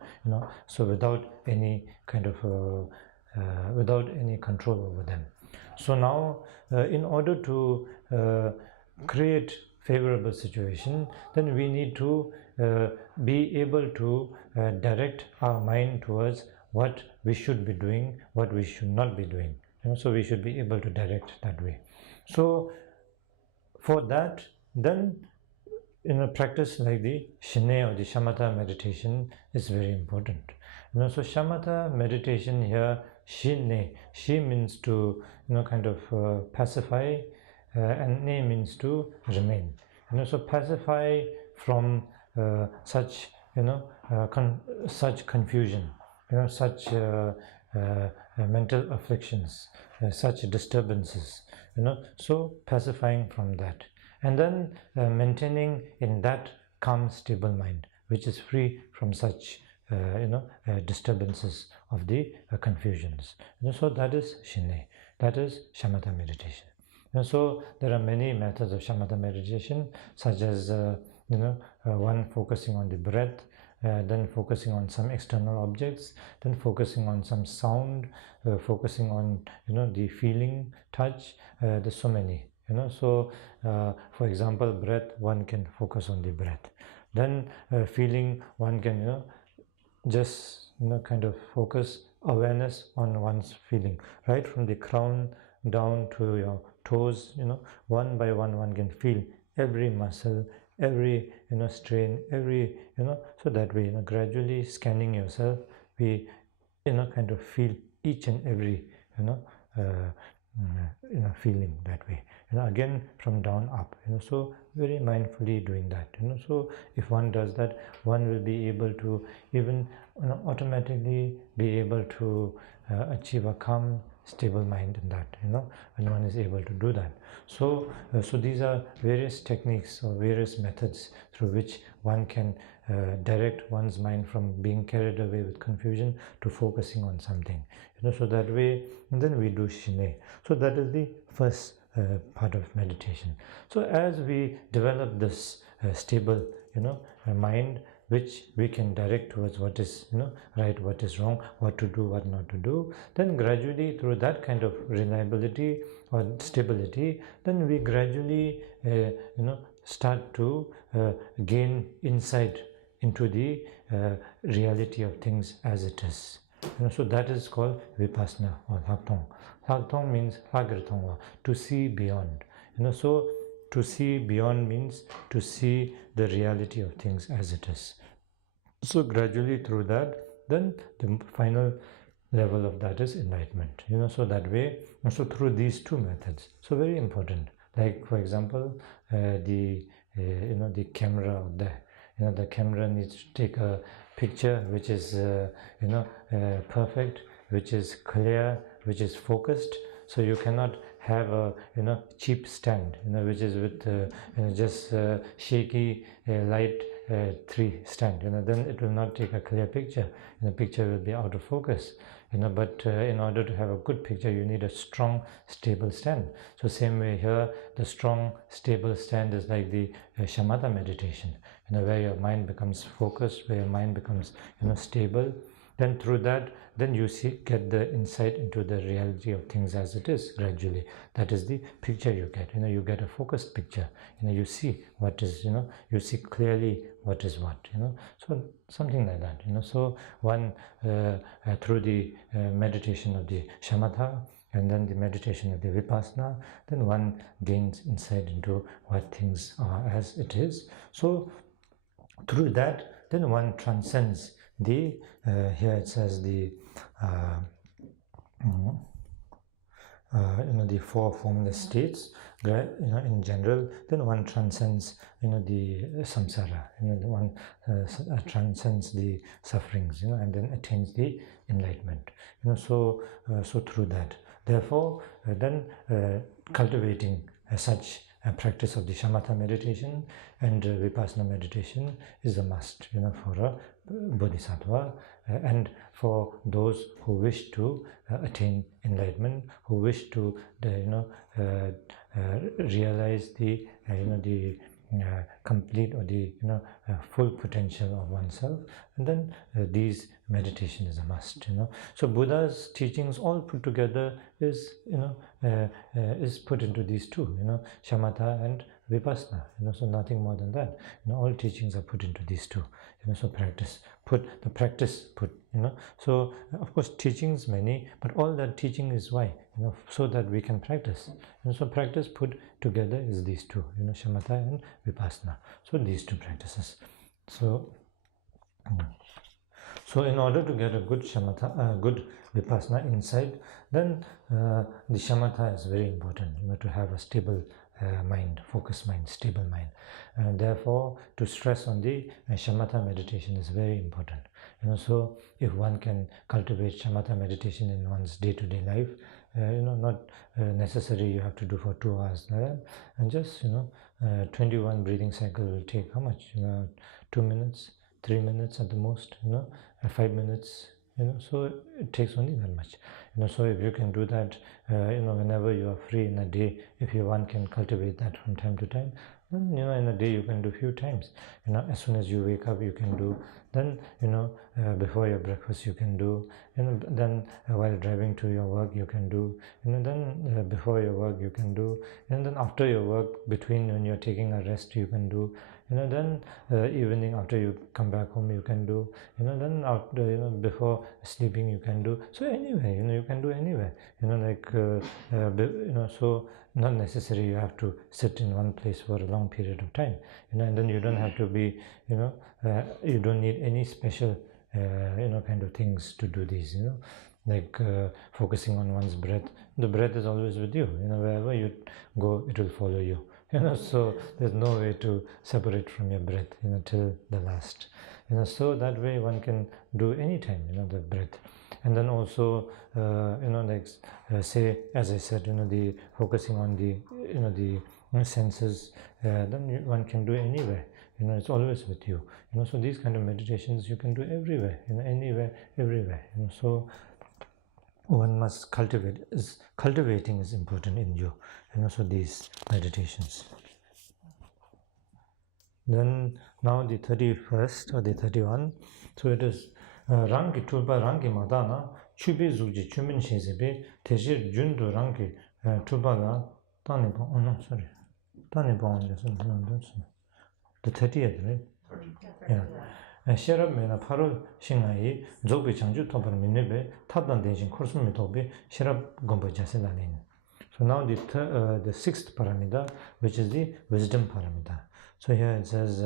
so without any kind of without any control over them. So now in order to create favorable situation, then we need to be able to direct our mind towards what we should be doing, what we should not be doing, so we should be able to direct that way. So for that, then in a practice like the Shine or the Schemata meditation is very important. So shamatha meditation here, Sheen, she means to kind of pacify, and ne means to remain. So pacify from such such confusion, such mental afflictions, such disturbances. So pacifying from that, and then maintaining in that calm, stable mind, which is free from such disturbances of the confusions. So that is Shine, that is shamatha meditation. And so there are many methods of shamatha meditation, such as one focusing on the breath, then focusing on some external objects, then focusing on some sound, focusing on the feeling, touch. There's so many. So for example, breath, one can focus on the breath. Then feeling, one can just kind of focus awareness on one's feeling, right from the crown down to your toes. One by one can feel every muscle, every strain, every so that way gradually scanning yourself, we kind of feel each and every feeling that way, again from down up. So very mindfully doing that. So if one does that, one will be able to even automatically be able to achieve a calm, stable mind in that, when one is able to do that. So so these are various techniques or various methods through which one can direct one's mind from being carried away with confusion to focusing on something. So that way, and then we do Shine. So that is the first part of meditation. So as we develop this stable mind, which we can direct towards what is right, what is wrong, what to do, what not to do, then gradually through that kind of reliability or stability, then we gradually start to gain insight into the reality of things as it is. So that is called vipassana or Thakthong. Thakthong means Thagritongwa, to see beyond. So to see beyond means to see the reality of things as it is. So gradually through that, then the final level of that is enlightenment. So that way, so through these two methods. So very important. Like for example, the camera out there. The camera needs to take a picture which is perfect, which is clear, which is focused. So you cannot have a cheap stand which is with just shaky light 3 stand. Then it will not take a clear picture. The picture will be out of focus. But in order to have a good picture, you need a strong, stable stand. So same way here, the strong, stable stand is like the shamatha meditation, where your mind becomes focused, where your mind becomes stable. Then through that, then you get the insight into the reality of things as it is gradually. That is the picture you get. You get a focused picture. You see what is, you see clearly what is what. So something like that. So one through the meditation of the shamatha and then the meditation of the vipassana, then one gains insight into what things are as it is. So through that, then one transcends the here it says the the 4 formless states, in general. Then one transcends the samsara, one transcends the sufferings, and then attains the enlightenment. So through that, therefore then cultivating such a practice of the shamatha meditation and vipassana meditation is a must for a bodhisattva, and for those who wish to attain enlightenment, who wish to realize the complete or the full potential of oneself. And then these meditation is a must. So Buddha's teachings all put together is is put into these two, shamatha and vipassana. So nothing more than that. All teachings are put into these two. So practice put. So of course teachings many, but all that teaching is why, so that we can practice. So practice put together is these two, shamatha and vipassana. So these two practices. So So in order to get a good shamatha, good vipassana insight, then the shamatha is very important, to have a stable mind, focused mind, stable mind. Therefore, to stress on the shamatha meditation is very important. So if one can cultivate shamatha meditation in one's day-to-day life, not necessary you have to do for 2 hours, and just 21 breathing cycle will take how much? 2 minutes, 3 minutes at the most, 5 minutes, so it takes only that much. So if you can do that, whenever you are free in a day, if one can cultivate that from time to time, then in a day you can do few times. As soon as you wake up you can do, then before your breakfast you can do, then while driving to your work you can do, then before your work you can do, and then after your work, between when you're taking a rest you can do, then evening after you come back home you can do, then after before sleeping you can do. So anyway, you can do anywhere, so not necessary you have to sit in one place for a long period of time, and then you don't have to be, you don't need any special kind of things to do these, like focusing on one's breath. The breath is always with you, wherever you go it will follow you, so there's no way to separate from your breath, till the last, so that way one can do anytime, the breath. And then also say, as I said, the focusing on the the senses, then one can do anywhere, it's always with you, so these kind of meditations you can do everywhere, anywhere, everywhere, so one must cultivating is important in you, so these meditations. Then now the 31st or the 31, so it is rangi tulpa rangi madana chubi zuji chumin shezebe tejir jundu rangi tulpa la tani bong, oh no, sorry, tani bong, the 30th, right? Yeah. Sherab mena paro shingai zobi changju tobar minebe tabdan denshin korsumi tobi sherab gomba jasedanin. So now the 6th paramita, which is the wisdom paramita. So here it says,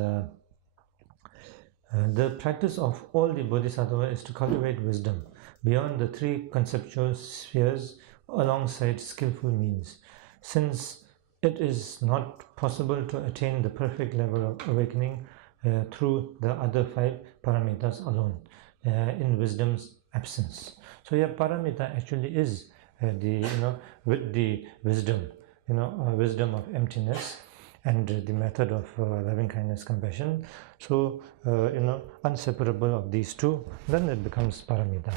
the practice of all the bodhisattvas is to cultivate wisdom beyond the 3 conceptual spheres alongside skillful means. Since it is not possible to attain the perfect level of awakening through the other 5 paramitas alone, in wisdom's absence. So here paramita actually is the with the wisdom, wisdom of emptiness and the method of loving kindness, compassion. So inseparable of these 2, then it becomes paramita.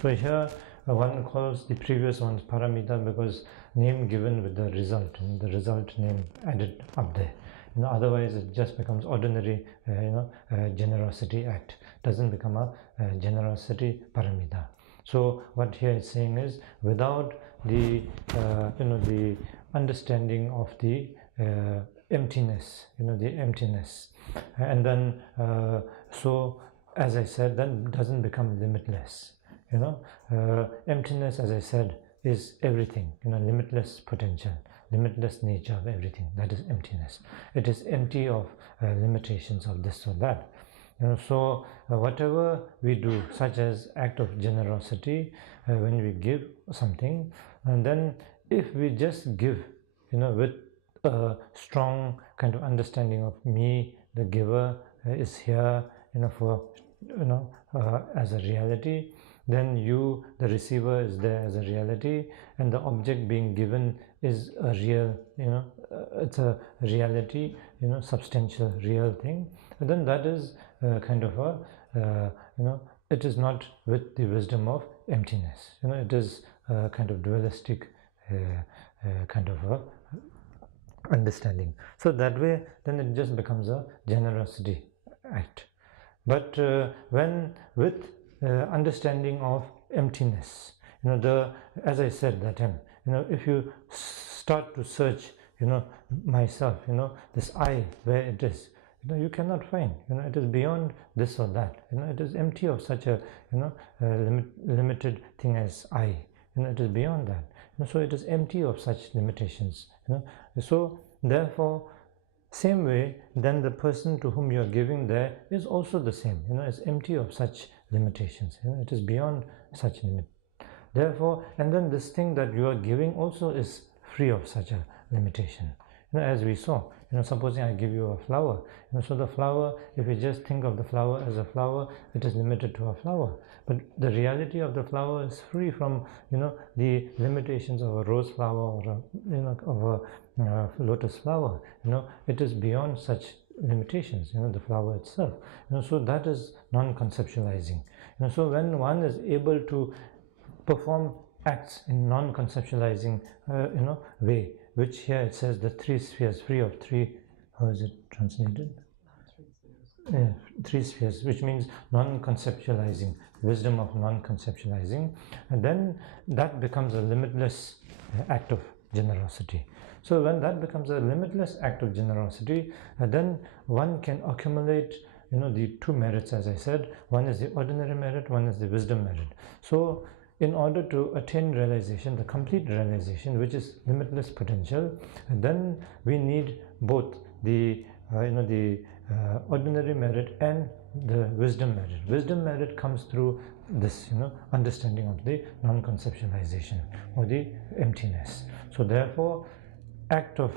So here one calls the previous ones paramita because name given with the result, the result name added up there. Otherwise it just becomes ordinary generosity act, doesn't become a generosity paramita. So what here is saying is, without the the understanding of the emptiness, the emptiness, and then so as I said, then doesn't become limitless. Emptiness, as I said, is everything, limitless potential, limitless nature of everything. That is emptiness. It is empty of limitations of this or that. So whatever we do, such as act of generosity, when we give something, and then if we just give, with a strong kind of understanding of me, the giver is here, for as a reality, then you, the receiver, is there as a reality, and the object being given is a real, it's a reality, substantial, real thing. And then that is kind of a, it is not with the wisdom of emptiness. It is a kind of dualistic kind of a understanding. So that way, then it just becomes a generosity act. But when with understanding of emptiness, as I said that time, if you start to search, myself, this I, where it is, you cannot find, it is beyond this or that, it is empty of such a, limited thing as I, it is beyond that, so it is empty of such limitations, so therefore, same way, then the person to whom you are giving there is also the same, is empty of such limitations. It is beyond such limit. Therefore, and then this thing that you are giving also is free of such a limitation. As we saw, supposing I give you a flower, so the flower, if you just think of the flower as a flower, it is limited to a flower. But the reality of the flower is free from, the limitations of a rose flower or of a lotus flower. It is beyond such limitations, the flower itself. So that is non-conceptualizing. So when one is able to perform acts in non-conceptualizing way, which here it says the three spheres, free of three, how is it translated? Three spheres, which means non-conceptualizing, wisdom of non-conceptualizing, and then that becomes a limitless act of generosity. So when that becomes a limitless act of generosity, then one can accumulate the two merits, as I said. One is the ordinary merit, one is the wisdom merit. So in order to attain realization, the complete realization, which is limitless potential, then we need both the ordinary merit and the wisdom merit. Wisdom merit comes through this understanding of the non-conceptualization or the emptiness. So therefore, act of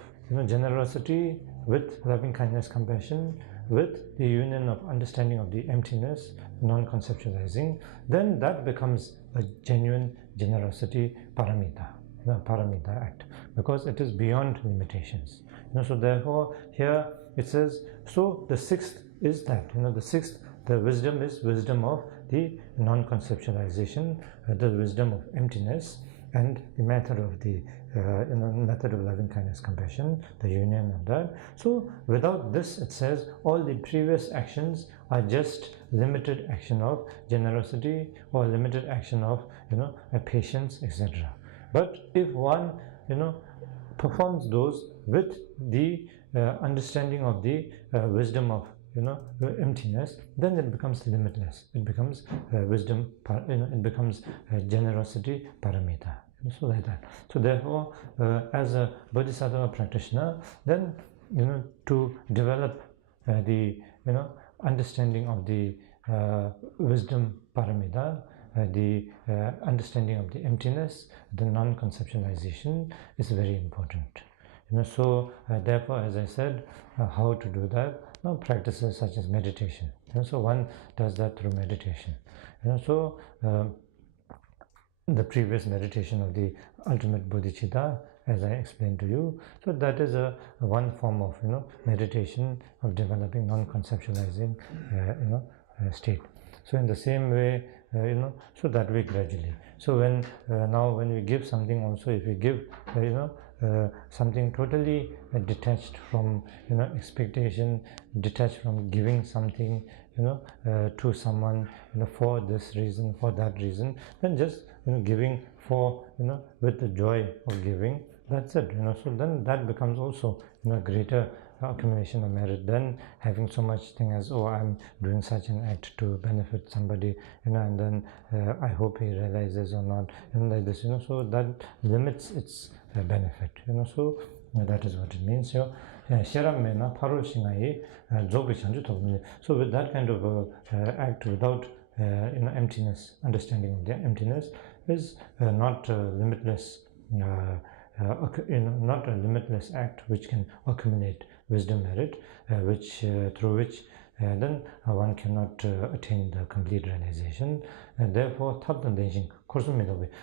generosity with loving kindness, compassion, with the union of understanding of the emptiness, non-conceptualizing, then that becomes a genuine generosity paramita, the paramita act, because it is beyond limitations. So therefore here it says, so the sixth is that, the sixth, the wisdom is wisdom of the non-conceptualization, the wisdom of emptiness, and the method of the method of loving kindness, compassion, the union of that. So without this, it says all the previous actions are just limited action of generosity or limited action of patience, etc. But if one performs those with the understanding of the wisdom of emptiness, then it becomes limitless. It becomes wisdom. It becomes generosity paramita. So like that. So therefore, as a Bodhisattva practitioner, then to develop the understanding of the wisdom paramita, the understanding of the emptiness, the non-conceptualization is very important. So therefore, as I said, how to do that? Practices such as meditation. So one does that through meditation. So the previous meditation of the ultimate bodhicitta, as I explained to you, so that is a one form of meditation of developing non-conceptualizing state. So in the same way, so that way gradually. So when now when we give something, also if we give something totally detached from expectation, detached from giving something to someone for this reason, for that reason, then just giving for with the joy of giving, that's it. So then that becomes also greater accumulation of merit than having so much thing as, oh, I'm doing such an act to benefit somebody, and then I hope he realizes or not, like this, so that limits its benefit, so that is what it means here. So with that kind of act without emptiness, understanding of the emptiness is not limitless, not a limitless act which can accumulate wisdom merit, which through which then one cannot attain the complete realization, and therefore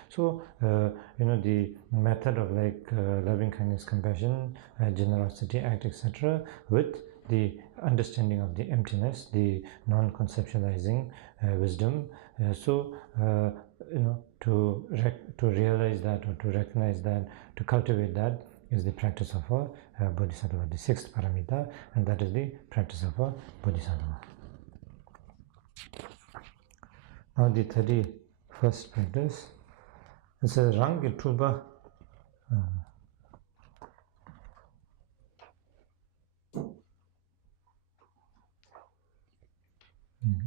so the method of like loving kindness, compassion, generosity act, etc., with the understanding of the emptiness, the non-conceptualizing wisdom, so to realize that, or to recognize that, to cultivate that, is the practice of a bodhisattva, the sixth paramita, and that is the practice of a bodhisattva. Now the 31st practice, it says Rangi Truba.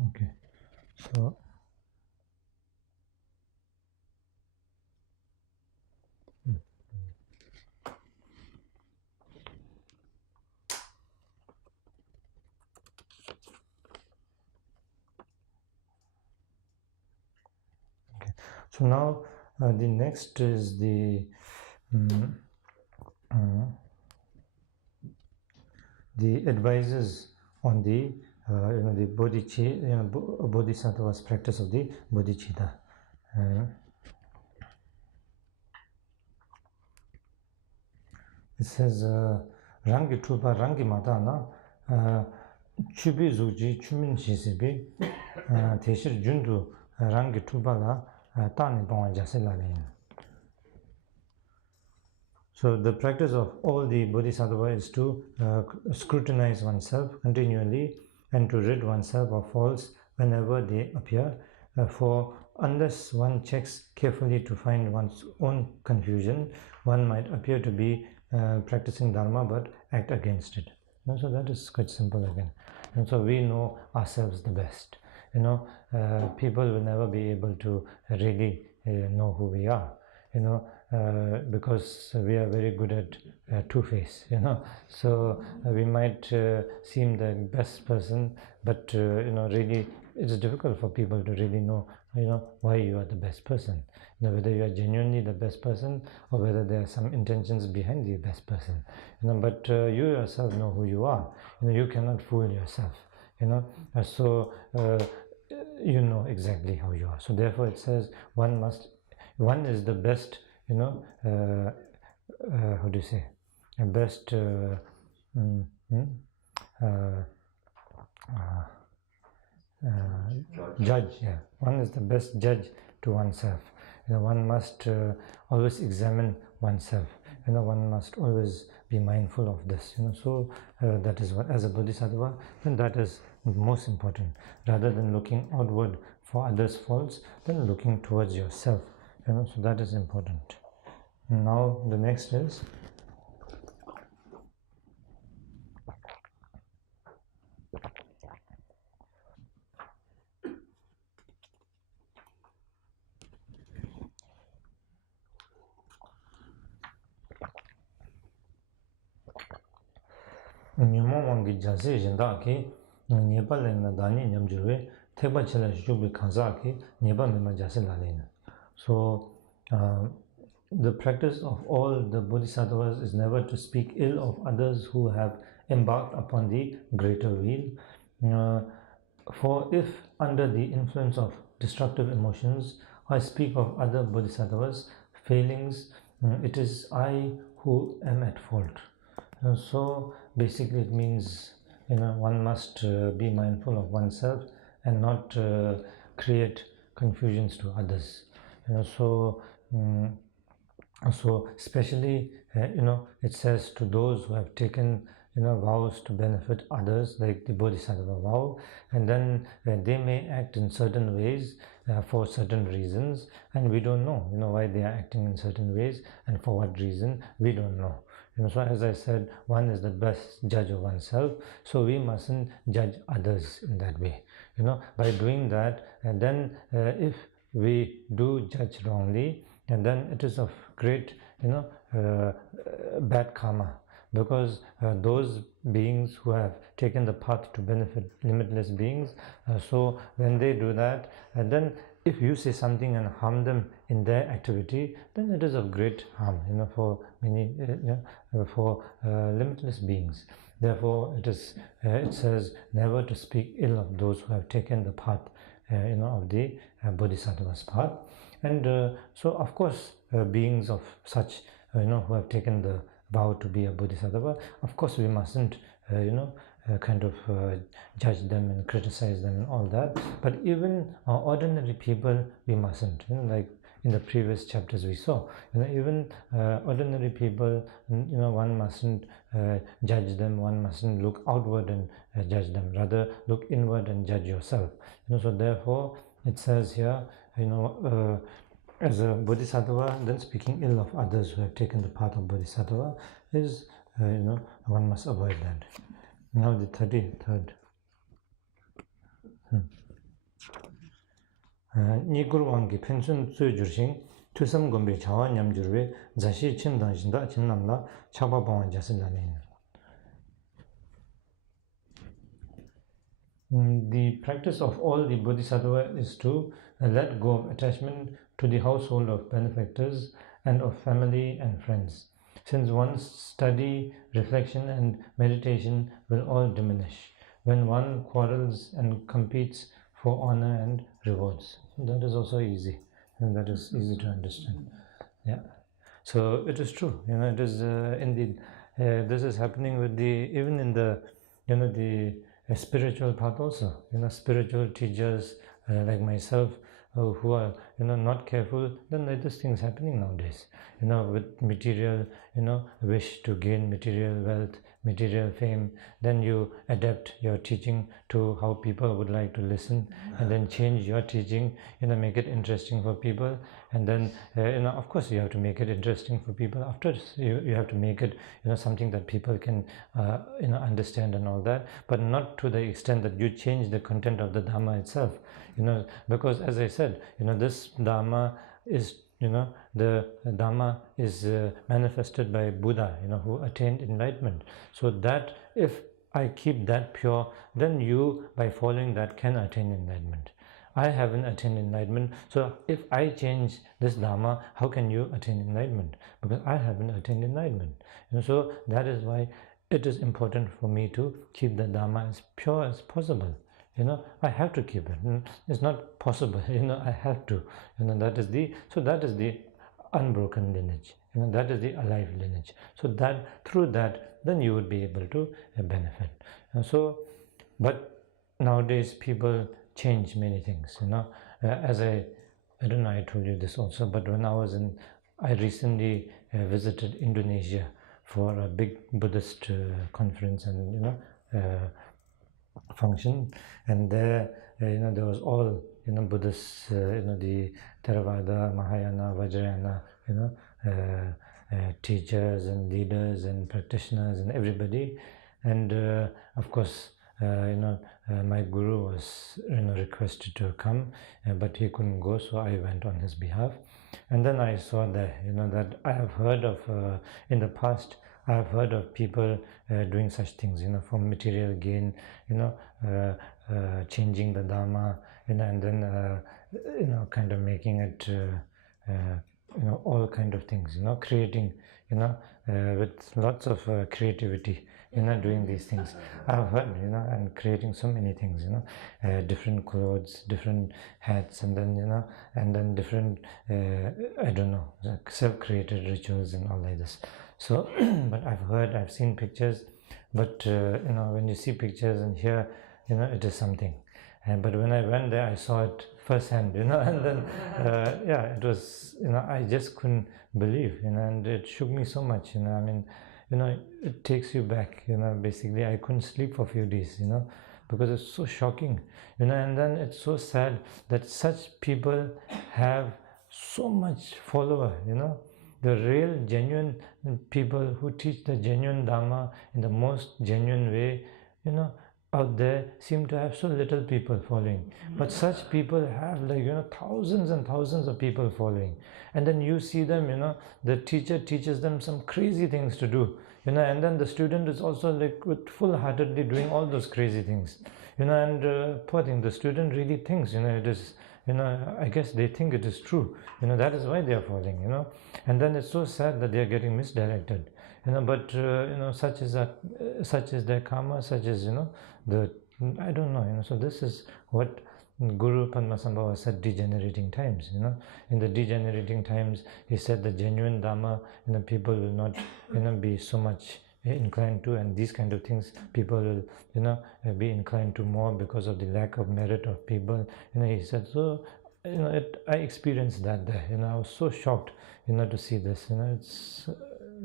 Okay, so So now the next is the advices on the the Bodhisattva's practice of the Bodhichitta. It says rangi trupa rangi mata na chubi zuji chumin shisibi teshir jundu rangi trupa la tani bangwa jasila le. So the practice of all the Bodhisattva is to scrutinize oneself continually and to rid oneself of faults whenever they appear. For unless one checks carefully to find one's own confusion, one might appear to be practicing Dharma but act against it. So that is quite simple again. And so we know ourselves the best. People will never be able to really know who we are. Because we are very good at two-face, so we might seem the best person, but really it's difficult for people to really know why you are the best person, whether you are genuinely the best person or whether there are some intentions behind the best person, but you yourself know who you are. You cannot fool yourself, so you know exactly how you are. So therefore it says one is the best, how do you say, best judge. Yeah, one is the best judge to oneself. One must always examine oneself. One must always be mindful of this. So that is what, as a Bodhisattva, then that is most important. Rather than looking outward for others' faults, then looking towards yourself. So that is important. Now the next is nyamwangi jase jinda ki nyeba lena dani nyamjuwe theba chela shubi khanza ki nyeba mema jase lalena. So the practice of all the Bodhisattvas is never to speak ill of others who have embarked upon the greater wheel. For if under the influence of destructive emotions I speak of other Bodhisattvas' failings, it is I who am at fault. So basically it means one must be mindful of oneself and not create confusions to others. So especially it says to those who have taken vows to benefit others, like the Bodhisattva vow, and then they may act in certain ways for certain reasons, and we don't know why they are acting in certain ways and for what reason we don't know. So as I said, one is the best judge of oneself, so we mustn't judge others in that way. By doing that, and then if we do judge wrongly, and then it is of great bad karma, because those beings who have taken the path to benefit limitless beings, so when they do that, and then if you say something and harm them in their activity, then it is of great harm for many for limitless beings. Therefore it says never to speak ill of those who have taken the path of the Bodhisattva's path. And so of course beings of such who have taken the vow to be a Bodhisattva, of course we mustn't judge them and criticize them and all that, but even ordinary people we mustn't, like in the previous chapters we saw, even ordinary people, one mustn't judge them, one mustn't look outward and judge them, rather look inward and judge yourself. So therefore it says here, as a Bodhisattva, then speaking ill of others who have taken the path of Bodhisattva is, one must avoid that. Now the 33rd. Nigurwangi pension sujurshing tusam gombe chawa nyamjurwe zashi chindanshinda chinnamla chaba bawan jasilane. The practice of all the Bodhisattva is to let go of attachment to the household of benefactors and of family and friends, since one's study, reflection and meditation will all diminish when one quarrels and competes for honor and rewards. That is also easy, and that is easy to understand. Yeah. So it is true, it is indeed. This is happening with even in the, the spiritual path also. Spiritual teachers like myself who are, not careful, then there is things happening nowadays. With material, wish to gain material wealth, material fame, then you adapt your teaching to how people would like to listen, and then change your teaching, make it interesting for people, and then of course you have to make it interesting for people. After you have to make it something that people can understand and all that, but not to the extent that you change the content of the Dharma itself, because as I said, this Dharma is the Dhamma is manifested by Buddha, who attained enlightenment. So that if I keep that pure, then you, by following that, can attain enlightenment. I haven't attained enlightenment, so if I change this Dhamma, how can you attain enlightenment? Because I haven't attained enlightenment. So that is why it is important for me to keep the Dhamma as pure as possible. I have to keep it. It's not possible. I have to. That is the unbroken lineage. That is the alive lineage. So that through that, then you would be able to benefit. But nowadays people change many things. As I don't know, I told you this also. But when I recently visited Indonesia for a big Buddhist conference and function, and there there was all Buddhists, the Theravada, Mahayana, Vajrayana, teachers and leaders and practitioners and everybody, and of course my guru was requested to come, but he couldn't go, so I went on his behalf. And then I saw that that I have heard of in the past. I have heard of people doing such things, for material gain, changing the Dharma, and then kind of making it, all kind of things, creating, with lots of creativity, doing these things. I've heard, and creating so many things, different clothes, different hats, and then different, I don't know, self-created rituals and all like this. So, but I've seen pictures, but when you see pictures and hear, it is something. But when I went there, I saw it firsthand, and then yeah, it was, I just couldn't believe, and it shook me so much, I mean, it takes you back, basically I couldn't sleep for a few days, because it's so shocking, and then it's so sad that such people have so much follower, the real genuine people who teach the genuine Dharma in the most genuine way, out there seem to have so little people following, but such people have thousands and thousands of people following. And then you see them, the teacher teaches them some crazy things to do, and then the student is also with full-heartedly doing all those crazy things, and poor thing, the student really thinks it is, I guess they think it is true, that is why they are following, and then it's so sad that they are getting misdirected, but such is their karma, such is I don't know, so this is what Guru Padmasambhava said, degenerating times, in the degenerating times, he said the genuine Dharma, people will not, be so much inclined to, and these kind of things people will, be inclined to more because of the lack of merit of people, he said. So, I experienced that there, I was so shocked, to see this, it's,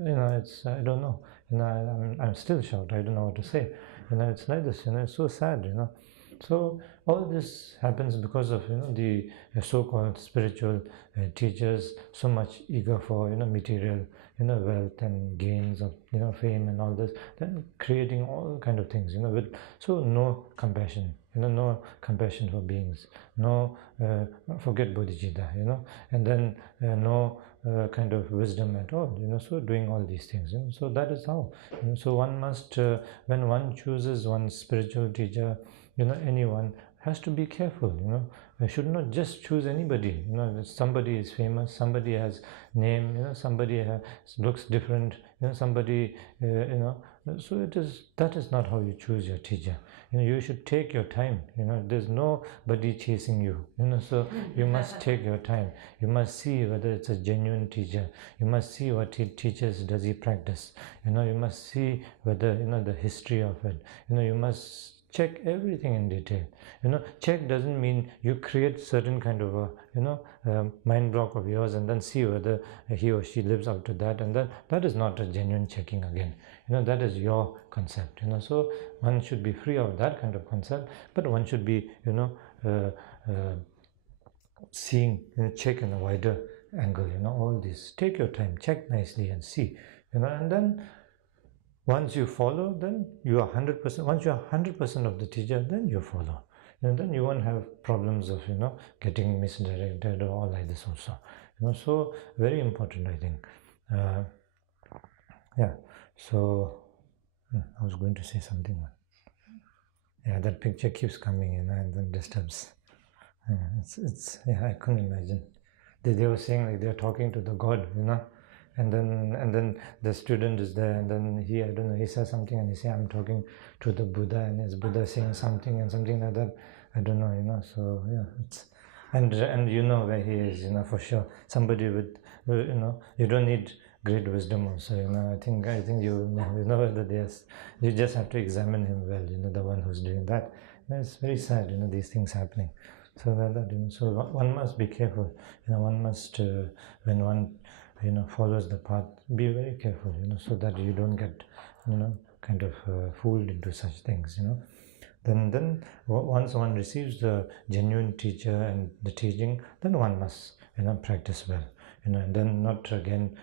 it's, I don't know, I'm still shocked, I don't know what to say, it's like this, it's so sad, So all this happens because of the so-called spiritual teachers so much eager for material wealth and gains of fame and all this, then creating all kind of things with no compassion, no compassion for beings, no forget bodhicitta, and then no kind of wisdom at all, so doing all these things, so that is how, so one must when one chooses one spiritual teacher, anyone has to be careful, I should not just choose anybody. Somebody is famous, somebody has name, somebody looks different, somebody, so that is not how you choose your teacher. You should take your time. There's nobody chasing you. So you must take your time. You must see whether it's a genuine teacher. You must see what he teaches. Does he practice? You must see whether the history of it. You must check everything in detail. Check doesn't mean you create certain kind of a mind block of yours and then see whether he or she lives up to that, and then that is not a genuine checking again. That is your concept. So one should be free of that kind of concept, but one should be seeing, check in a wider angle. All this, take your time, check nicely and see, and then once you follow, then you are 100%. Once you are 100% of the teacher, then you follow. And then you won't have problems of getting misdirected or all like this also. So very important, I think. Yeah. So I was going to say something. Yeah, that picture keeps coming in and then disturbs. It's I couldn't imagine. They were saying like they're talking to the God, and then the student is there, and then he says something and he says, I'm talking to the Buddha, and is Buddha saying something and something like that, I don't know, so yeah, it's and where he is, for sure, somebody with you don't need great wisdom also, I think you know whether there's, you just have to examine him well, the one who's doing that. It's very sad, these things happening. So so one must be careful, one must when one follows the path, be very careful, so that you don't get kind of fooled into such things. Then once one receives the genuine teacher and the teaching, then one must practice well, and then not again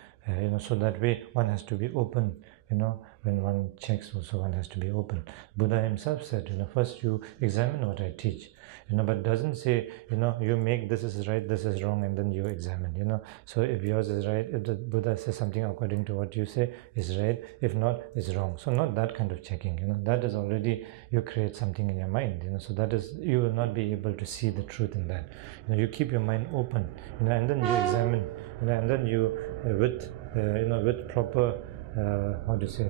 so that way one has to be open, when one checks also one has to be open. Buddha himself said, first you examine what I teach, but doesn't say, you make this is right, this is wrong, and then you examine, so if yours is right, if the Buddha says something according to what you say is right, if not, is wrong. So not that kind of checking, that is already, you create something in your mind, so that is, you will not be able to see the truth in that. You keep your mind open, and then you examine, and then you with proper how to say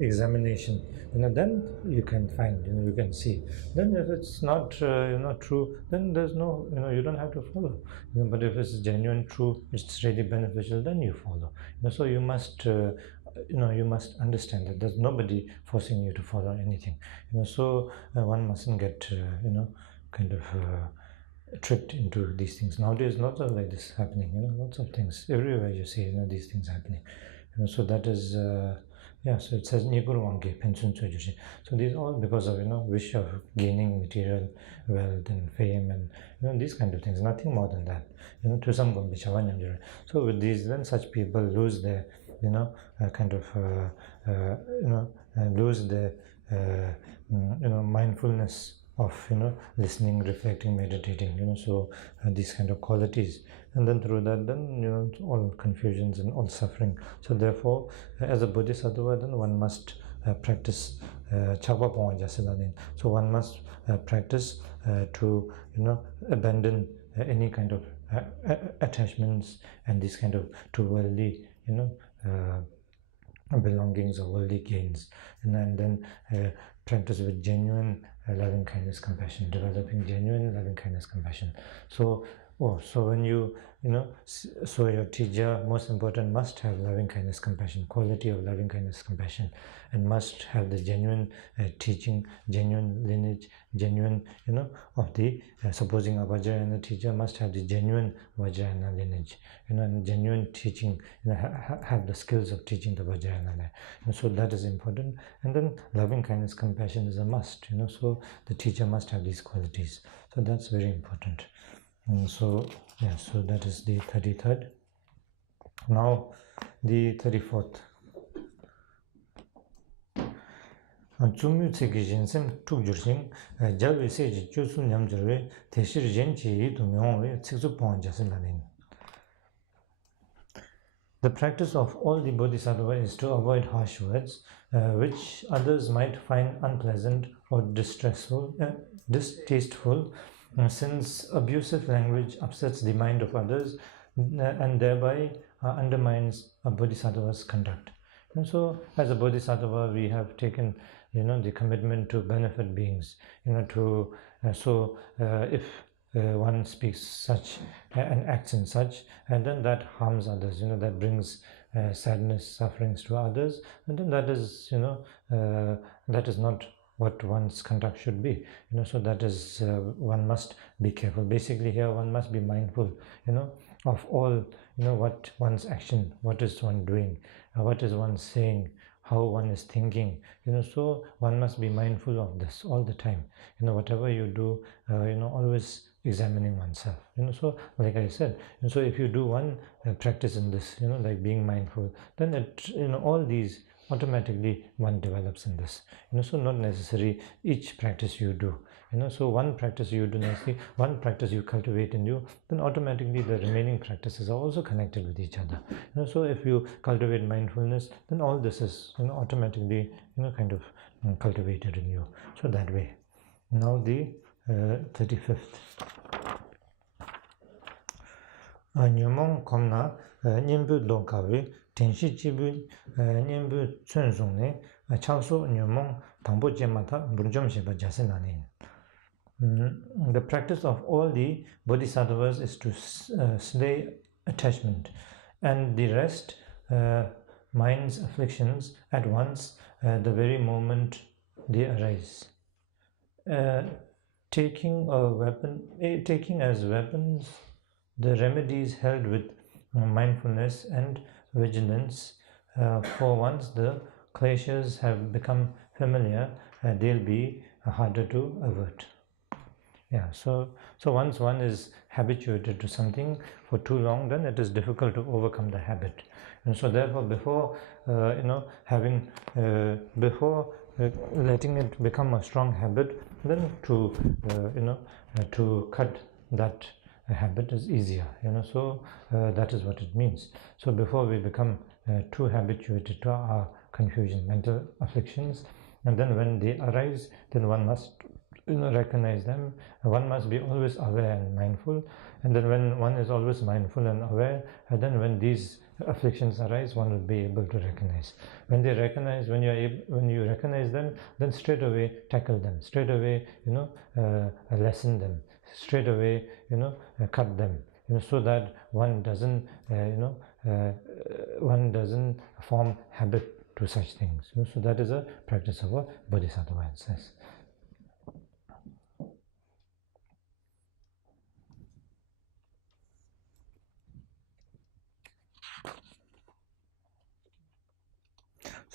examination, then you can find, you can see. Then if it's not true, then there's no, you don't have to follow, but if it's genuine, true, it's really beneficial, then you follow. So you must you must understand that there's nobody forcing you to follow anything, so one mustn't get kind of tricked into these things. Nowadays lots of like this happening, lots of things everywhere you see, these things happening, so that is so it says Niguru Wange Pensun Chojushi. So these all because of wish of gaining material wealth and fame and these kind of things, nothing more than that. To some so with these, then such people lose their kind of lose their mindfulness of listening, reflecting, meditating, so these kind of qualities, and then through that, then all confusions and all suffering. So therefore, as a Bodhisattva, then one must practice chakpa pawang jasadane. So one must practice to abandon any kind of attachments and this kind of to worldly belongings or worldly gains, and then practice with genuine loving kindness compassion, developing genuine loving kindness compassion. So when so your teacher, most important, must have loving kindness compassion, quality of loving kindness compassion, and must have the genuine teaching, genuine lineage, genuine of the supposing a Vajrayana teacher must have the genuine Vajrayana lineage, and genuine teaching, have the skills of teaching the Vajrayana. So that is important. And then loving kindness compassion is a must, so the teacher must have these qualities. So that's very important. So that is the 33rd. Now the 34th. The practice of all the Bodhisattvas is to avoid harsh words, which others might find unpleasant or distasteful, since abusive language upsets the mind of others and thereby undermines a Bodhisattva's conduct. And so, as a Bodhisattva, we have taken, the commitment to benefit beings. If one speaks such and acts in such, and then that harms others, that brings sadness, sufferings to others, and then that is not what one's conduct should be. So that is one must be careful. Basically here one must be mindful of all, what one's action, what is one doing, what is one saying, how one is thinking, so one must be mindful of this all the time. Whatever you do, always examining oneself. So like I said, and so if you do one practice in this, like being mindful, then it, all these automatically one develops in this. So not necessary each practice you do. So one practice you do nicely, one practice you cultivate in you, then automatically the remaining practices are also connected with each other. So if you cultivate mindfulness, then all this is automatically kind of cultivated in you. So that way. Now the 35th. Nyomong komna nyembu lokawe tenshi chibu nyembu chunzongne chakso nyomong tangpo jemata burjom sheba jasenane. The practice of all the Bodhisattvas is to slay attachment, and the rest mind's afflictions at once, the very moment they arise. Taking as weapons the remedies held with mindfulness and vigilance, for once the kleshas have become familiar, they'll be harder to avert. So once one is habituated to something for too long, then it is difficult to overcome the habit. And so therefore, before letting it become a strong habit, then to cut that habit is easier. So that is what it means. So before we become too habituated to our confusion, mental afflictions, and then when they arise, then one must recognize them. One must be always aware and mindful, and then when one is always mindful and aware, and then when these afflictions arise, one will be able to recognize. When you recognize them, then straight away tackle them, straight away lessen them, straight away cut them, so that one doesn't form habit to such things. So that is a practice of a Bodhisattva, it says.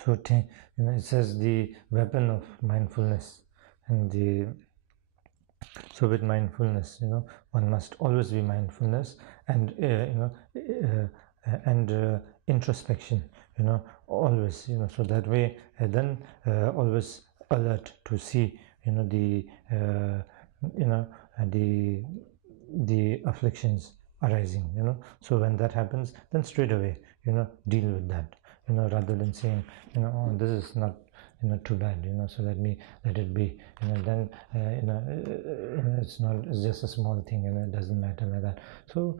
So it says the weapon of mindfulness, and so with mindfulness, one must always be mindfulness and introspection, always, so that way, then always alert to see, the afflictions arising, so when that happens, then straight away, deal with that. Rather than saying, oh, this is not, too bad, so let it be, then, it's just a small thing, it doesn't matter like that. So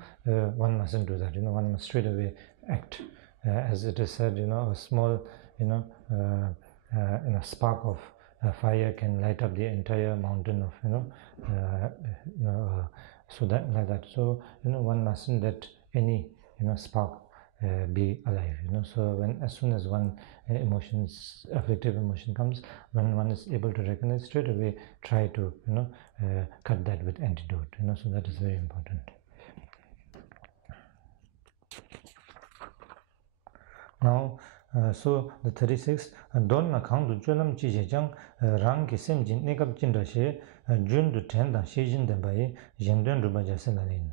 one mustn't do that, one must straight away act, as it is said, a small, spark of fire can light up the entire mountain of, so that like that. So one mustn't let any spark be alive. So as soon as one afflictive emotion comes, when one is able to recognize, straight away try to cut that with antidote. So that is very important. Now so the 36th, don na khang du chunam chi je jang rang ki sem jin ne kap chin da she jun du ten da she jin da bai yen den ru ba ja se la len.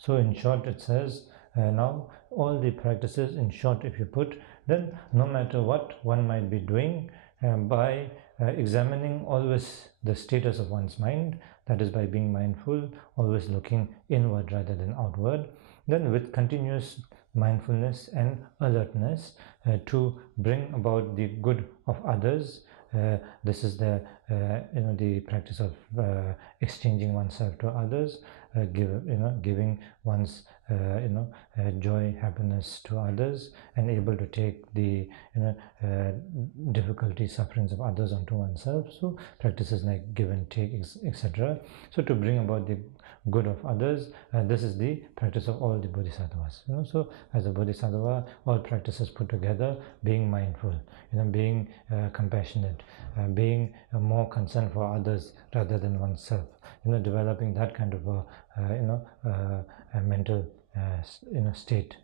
So in short, it says, now all the practices, in short, if you put, then no matter what one might be doing, by examining always the status of one's mind, that is by being mindful, always looking inward rather than outward, then with continuous mindfulness and alertness to bring about the good of others. This is the the practice of exchanging oneself to others, giving one's joy, happiness to others, and able to take the difficulties, sufferings of others onto oneself. So practices like give and take, etc. So to bring about the good of others, this is the practice of all the bodhisattvas. So as a bodhisattva, all practices put together, being mindful, being compassionate, being more concerned for others rather than oneself, developing that kind of a mental state,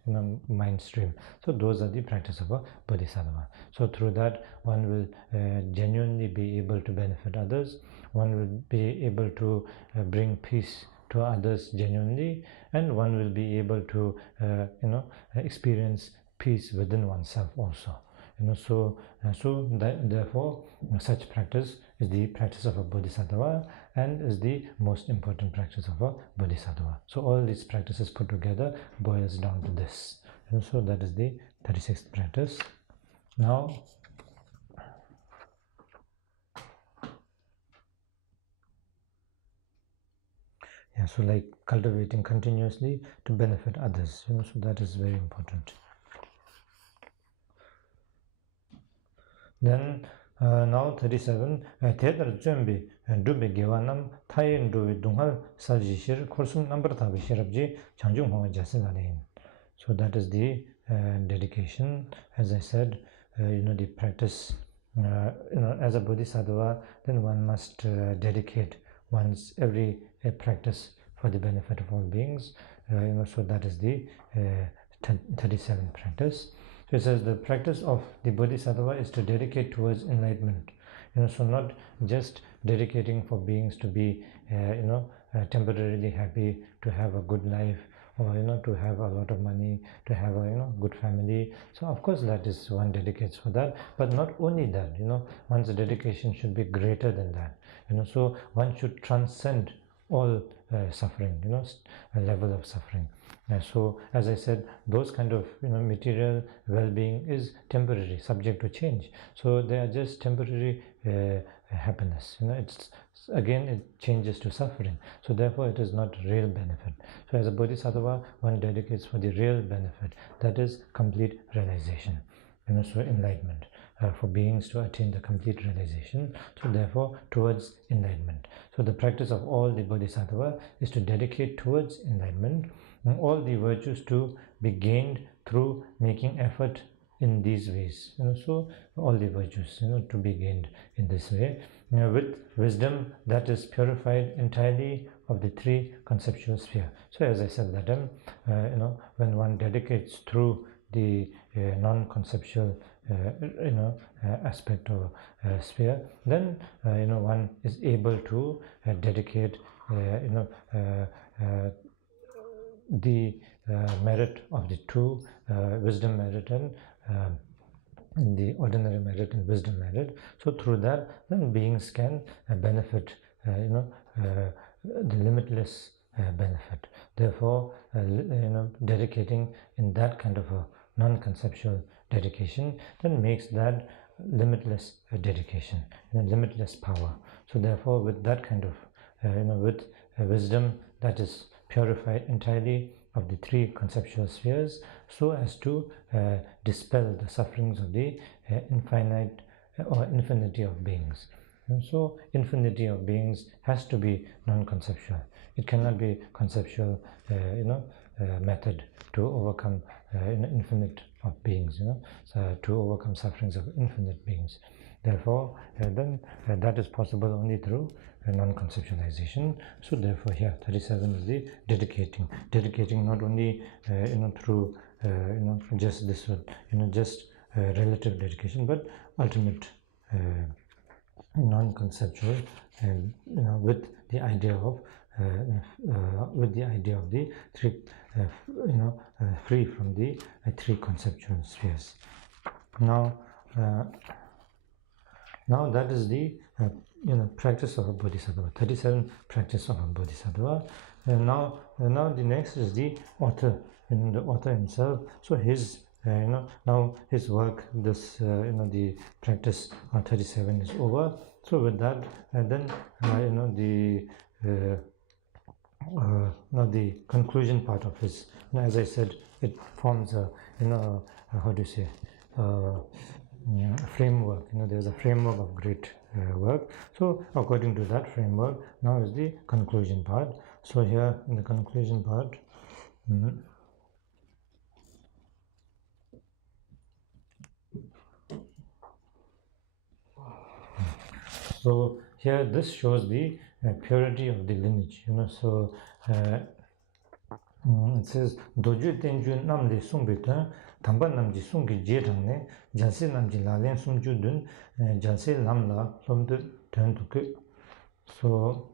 mind stream. So those are the practice of a bodhisattva. So through that, one will genuinely be able to benefit others. One will be able to bring peace to others genuinely, and one will be able to experience peace within oneself also. So that, therefore, such practice is the practice of a bodhisattva and is the most important practice of a bodhisattva. So all these practices put together boils down to this. So that is the 36th practice. Now, so like cultivating continuously to benefit others. So that is very important. Then now 37. Theater Jumbi and Dubi Givanam, Thayin Dubi Dunghal, Sajishir, Kursum number Tabishirabji, Chanjung Hong Jasilane. So that is the dedication. As I said, the practice, as a bodhisattva, then one must dedicate one's every practice for the benefit of all beings. So that is the 37th practice. So it says the practice of the bodhisattva is to dedicate towards enlightenment. So not just dedicating for beings to be, temporarily happy, to have a good life, or to have a lot of money, to have a good family. So of course that is one dedicates for that, but not only that. One's dedication should be greater than that. So one should transcend all suffering, a level of suffering. So as I said, those kind of material well-being is temporary, subject to change. So they are just temporary happiness. It changes to suffering. So therefore it is not real benefit. So as a bodhisattva, one dedicates for the real benefit, that is complete realization. So enlightenment, for beings to attain the complete realization. So therefore towards enlightenment. So the practice of all the bodhisattva is to dedicate towards enlightenment, and all the virtues to be gained through making effort in these ways. So all the virtues to be gained in this way, with wisdom that is purified entirely of the three conceptual sphere. So as I said that when one dedicates through the non-conceptual aspect of sphere, then one is able to dedicate the merit of the two, wisdom merit and the ordinary merit and wisdom merit. So through that, then beings can benefit the limitless benefit. Therefore dedicating in that kind of a non-conceptual dedication then makes that limitless dedication, limitless power. So therefore with that kind of with wisdom that is purified entirely of the three conceptual spheres, so as to dispel the sufferings of the infinite or infinity of beings. And so infinity of beings has to be non-conceptual. It cannot be conceptual method to overcome infinite of beings, so to overcome sufferings of infinite beings. Therefore then that is possible only through non-conceptualization. So therefore here 37 is the dedicating not only through just this just relative dedication, but ultimate non-conceptual, and with the idea of the three free from the three conceptual spheres. Now Now that is the practice of a bodhisattva, 37 practice of a bodhisattva. And now the next is the author, the author himself. So his now his work, this the practice 37 is over. So with that, and then now the conclusion part of his, as I said, it forms a how do you say framework. There's a framework of great work. So according to that framework, now is the conclusion part. So here in the conclusion part, so here this shows the purity of the lineage. So it says doju tenju namde sumbita tamba namji sungi jerangne jase namji lalen sumju dun jase lamla lomdu tentuku. So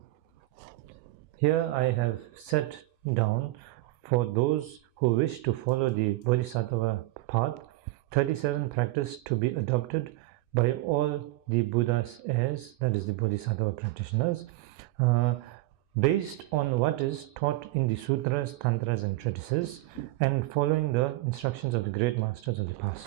here I have set down for those who wish to follow the Bodhisattva path 37 practice to be adopted by all the Buddha's heirs, that is the Bodhisattva practitioners, based on what is taught in the sutras, tantras and treatises, and following the instructions of the great masters of the past.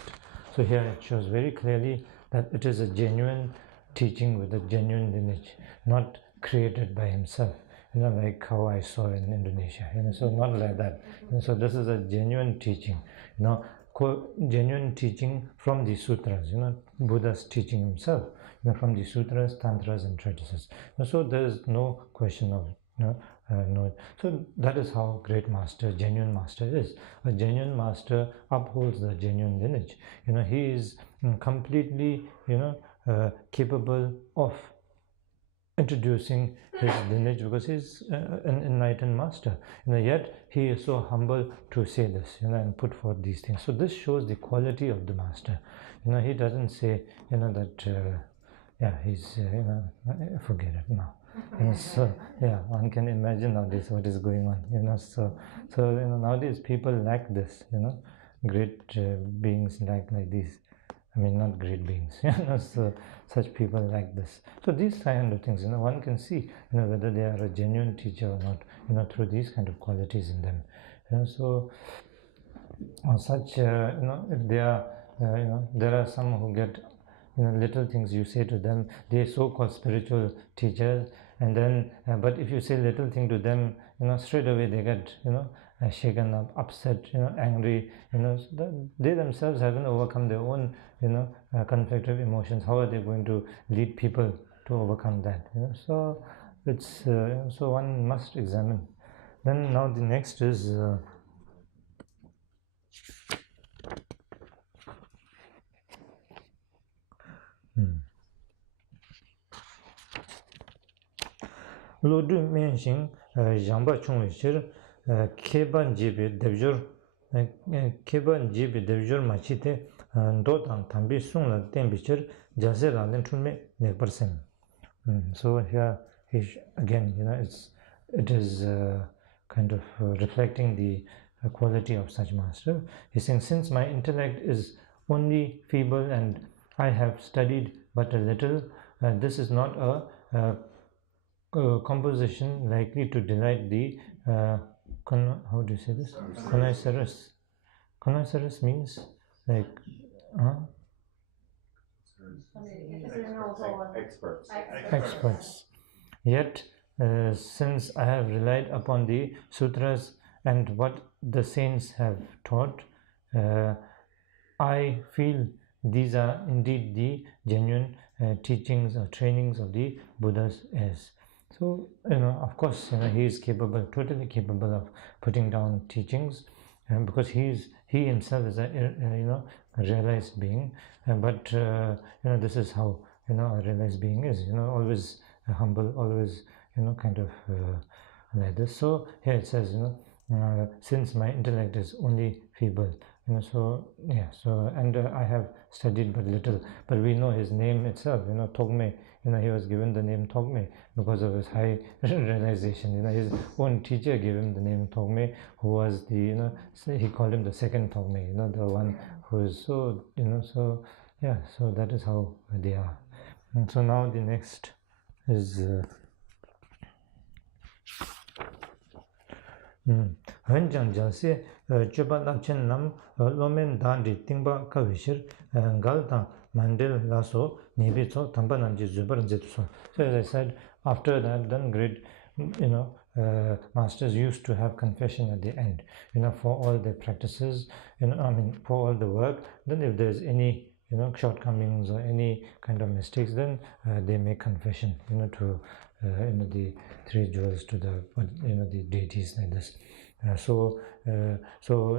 So here it shows very clearly that it is a genuine teaching with a genuine lineage, not created by himself, like how I saw in Indonesia, so not like that. So this is a genuine teaching, genuine teaching from the sutras, Buddha's teaching himself, from the sutras, tantras and treatises. So there is no question of no. So that is how great master, genuine master is. A genuine master upholds the genuine lineage. He is completely capable of introducing his lineage because he's an enlightened master. Yet he is so humble to say this, and put forth these things. So this shows the quality of the master. He doesn't say, that, he's, forget it now. So one can imagine nowadays what is going on. So nowadays people lack this. Great beings like these. I mean, not great beings. So such people like this. So these kind of things, one can see, whether they are a genuine teacher or not, through these kind of qualities in them. So such, if they are, there are some who get, little things you say to them, they so-called spiritual teachers, and then, but if you say little thing to them, straight away they get, shaken up, upset, angry, so they themselves haven't overcome their own, conflictive emotions. How are they going to lead people to overcome that? So it's, so one must examine. Then now the next is, Lodu mention Jamba Chungwishir Keban Jibi Devjur Machite Dotan Tambi Sungla Tembichir Jazera Lentume Nepersen. So here again, it is kind of reflecting the quality of such master. He's saying, since my intellect is only feeble and I have studied but a little, this is not a composition likely to delight the how do you say this? Connoisseurs. Connoisseurs means like experts. Yet since I have relied upon the sutras and what the saints have taught, I feel these are indeed the genuine teachings or trainings of the Buddha's heirs. So, of course, he is capable, totally capable of putting down teachings, because he himself is a realized being. But this is how a realized being is. Always humble, always kind of like this. So here it says, since my intellect is only feeble, so and I have studied but little, but we know his name itself, Togme, he was given the name Togme because of his high realization. His own teacher gave him the name Togme, who was the, he called him the second Togme, the one who is so, so that is how they are. And so now the next is Hanjang Jase Choba Lakchen Nam Lomen Dandi Tingba Kavishir Galta Mandel Lasso Nibito Tambananji Zubar Zetso. So as I said, after that then great masters used to have confession at the end, for all their practices, for all the work. Then if there's any shortcomings or any kind of mistakes, then they make confession to the three jewels, to the the deities, like this. So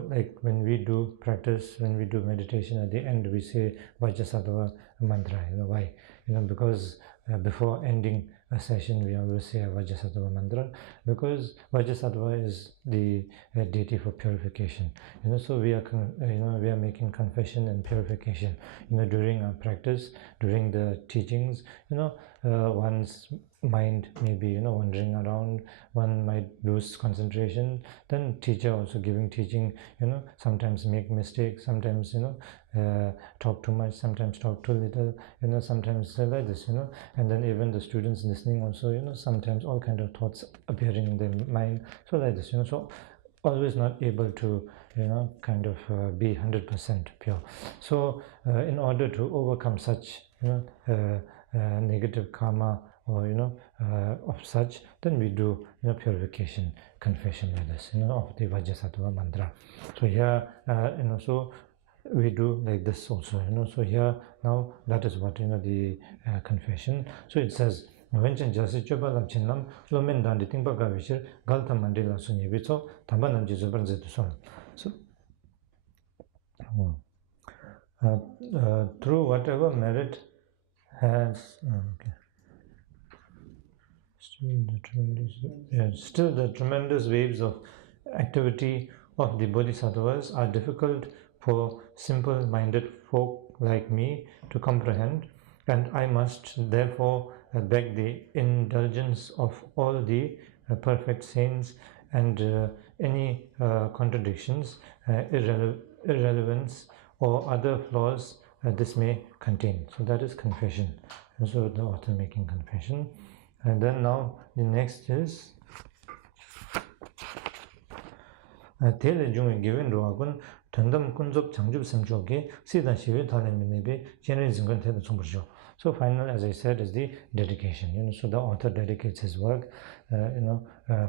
like when we do practice, when we do meditation, at the end we say Vajrasattva mantra. Why? Because before ending a session we always say a Vajrasattva mantra, because Vajrasattva is the deity for purification. So we are making confession and purification during our practice, during the teachings. One's mind may be wandering around, one might lose concentration. Then teacher also giving teaching sometimes make mistakes, sometimes talk too much, sometimes talk too little, sometimes like this, and then even the students listening also, sometimes all kind of thoughts appearing in their mind, so like this, so always not able to kind of be 100% pure. So in order to overcome such negative karma, or of such, then we do purification, confession, like this, of the Vajrasattva mantra. So here so we do like this also, so here now that is what the confession. So it says Venchen Jasi Choba Lapchinam Lomen Dandi Tingba Gavishir Galta Mandela Sunyevitso Tambananji Zubar Zetuson. So through whatever merit has still the tremendous waves of activity of the Bodhisattvas are difficult for simple-minded folk like me to comprehend, and I must therefore beg the indulgence of all the perfect saints, and any contradictions, irrelevance, or other flaws this may contain. So that is confession. And so the author making confession. And then now the next is Tele Jung given Roagun Tandam Kunzop Changjub Samchoke Sidan Shivi Taleminibi Generation Content Sumbursho. So final, as I said, is the dedication. So the author dedicates his work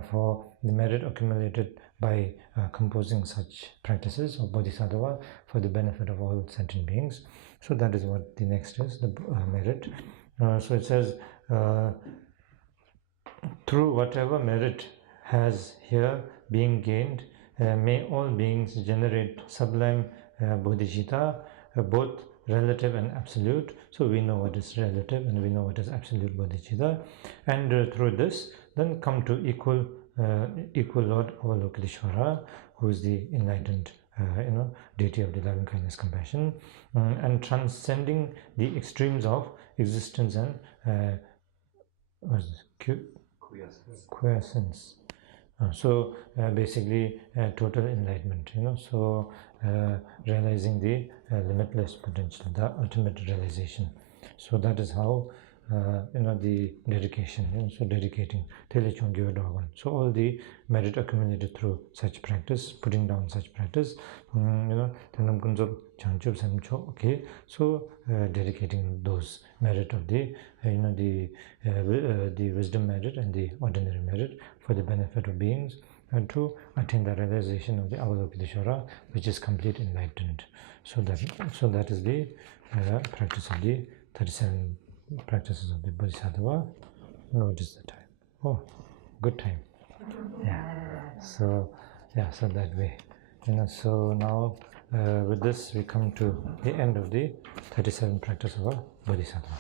for the merit accumulated by composing such practices of Bodhisattva for the benefit of all sentient beings. So that is what the next is, the merit. So it says through whatever merit has here been gained, may all beings generate sublime bodhicitta, both relative and absolute. So we know what is relative and we know what is absolute bodhicitta, and through this then come to equal Lord Avalokiteshvara, who is the enlightened deity of the loving kindness, compassion, and transcending the extremes of existence and quiescence. So basically total enlightenment, so realizing the limitless potential, the ultimate realization. So that is how the dedication, so dedicating so all the merit accumulated through such practice, putting down such practice, okay, so dedicating those merit of the the wisdom merit and the ordinary merit for the benefit of beings, and to attain the realization of the Avalokiteshvara, which is complete enlightenment. So that is the practice of the 37 practices of the Bodhisattva. What is the time? Oh, good time. Yeah. So that way, so now with this we come to the end of the 37 practices of a Bodhisattva.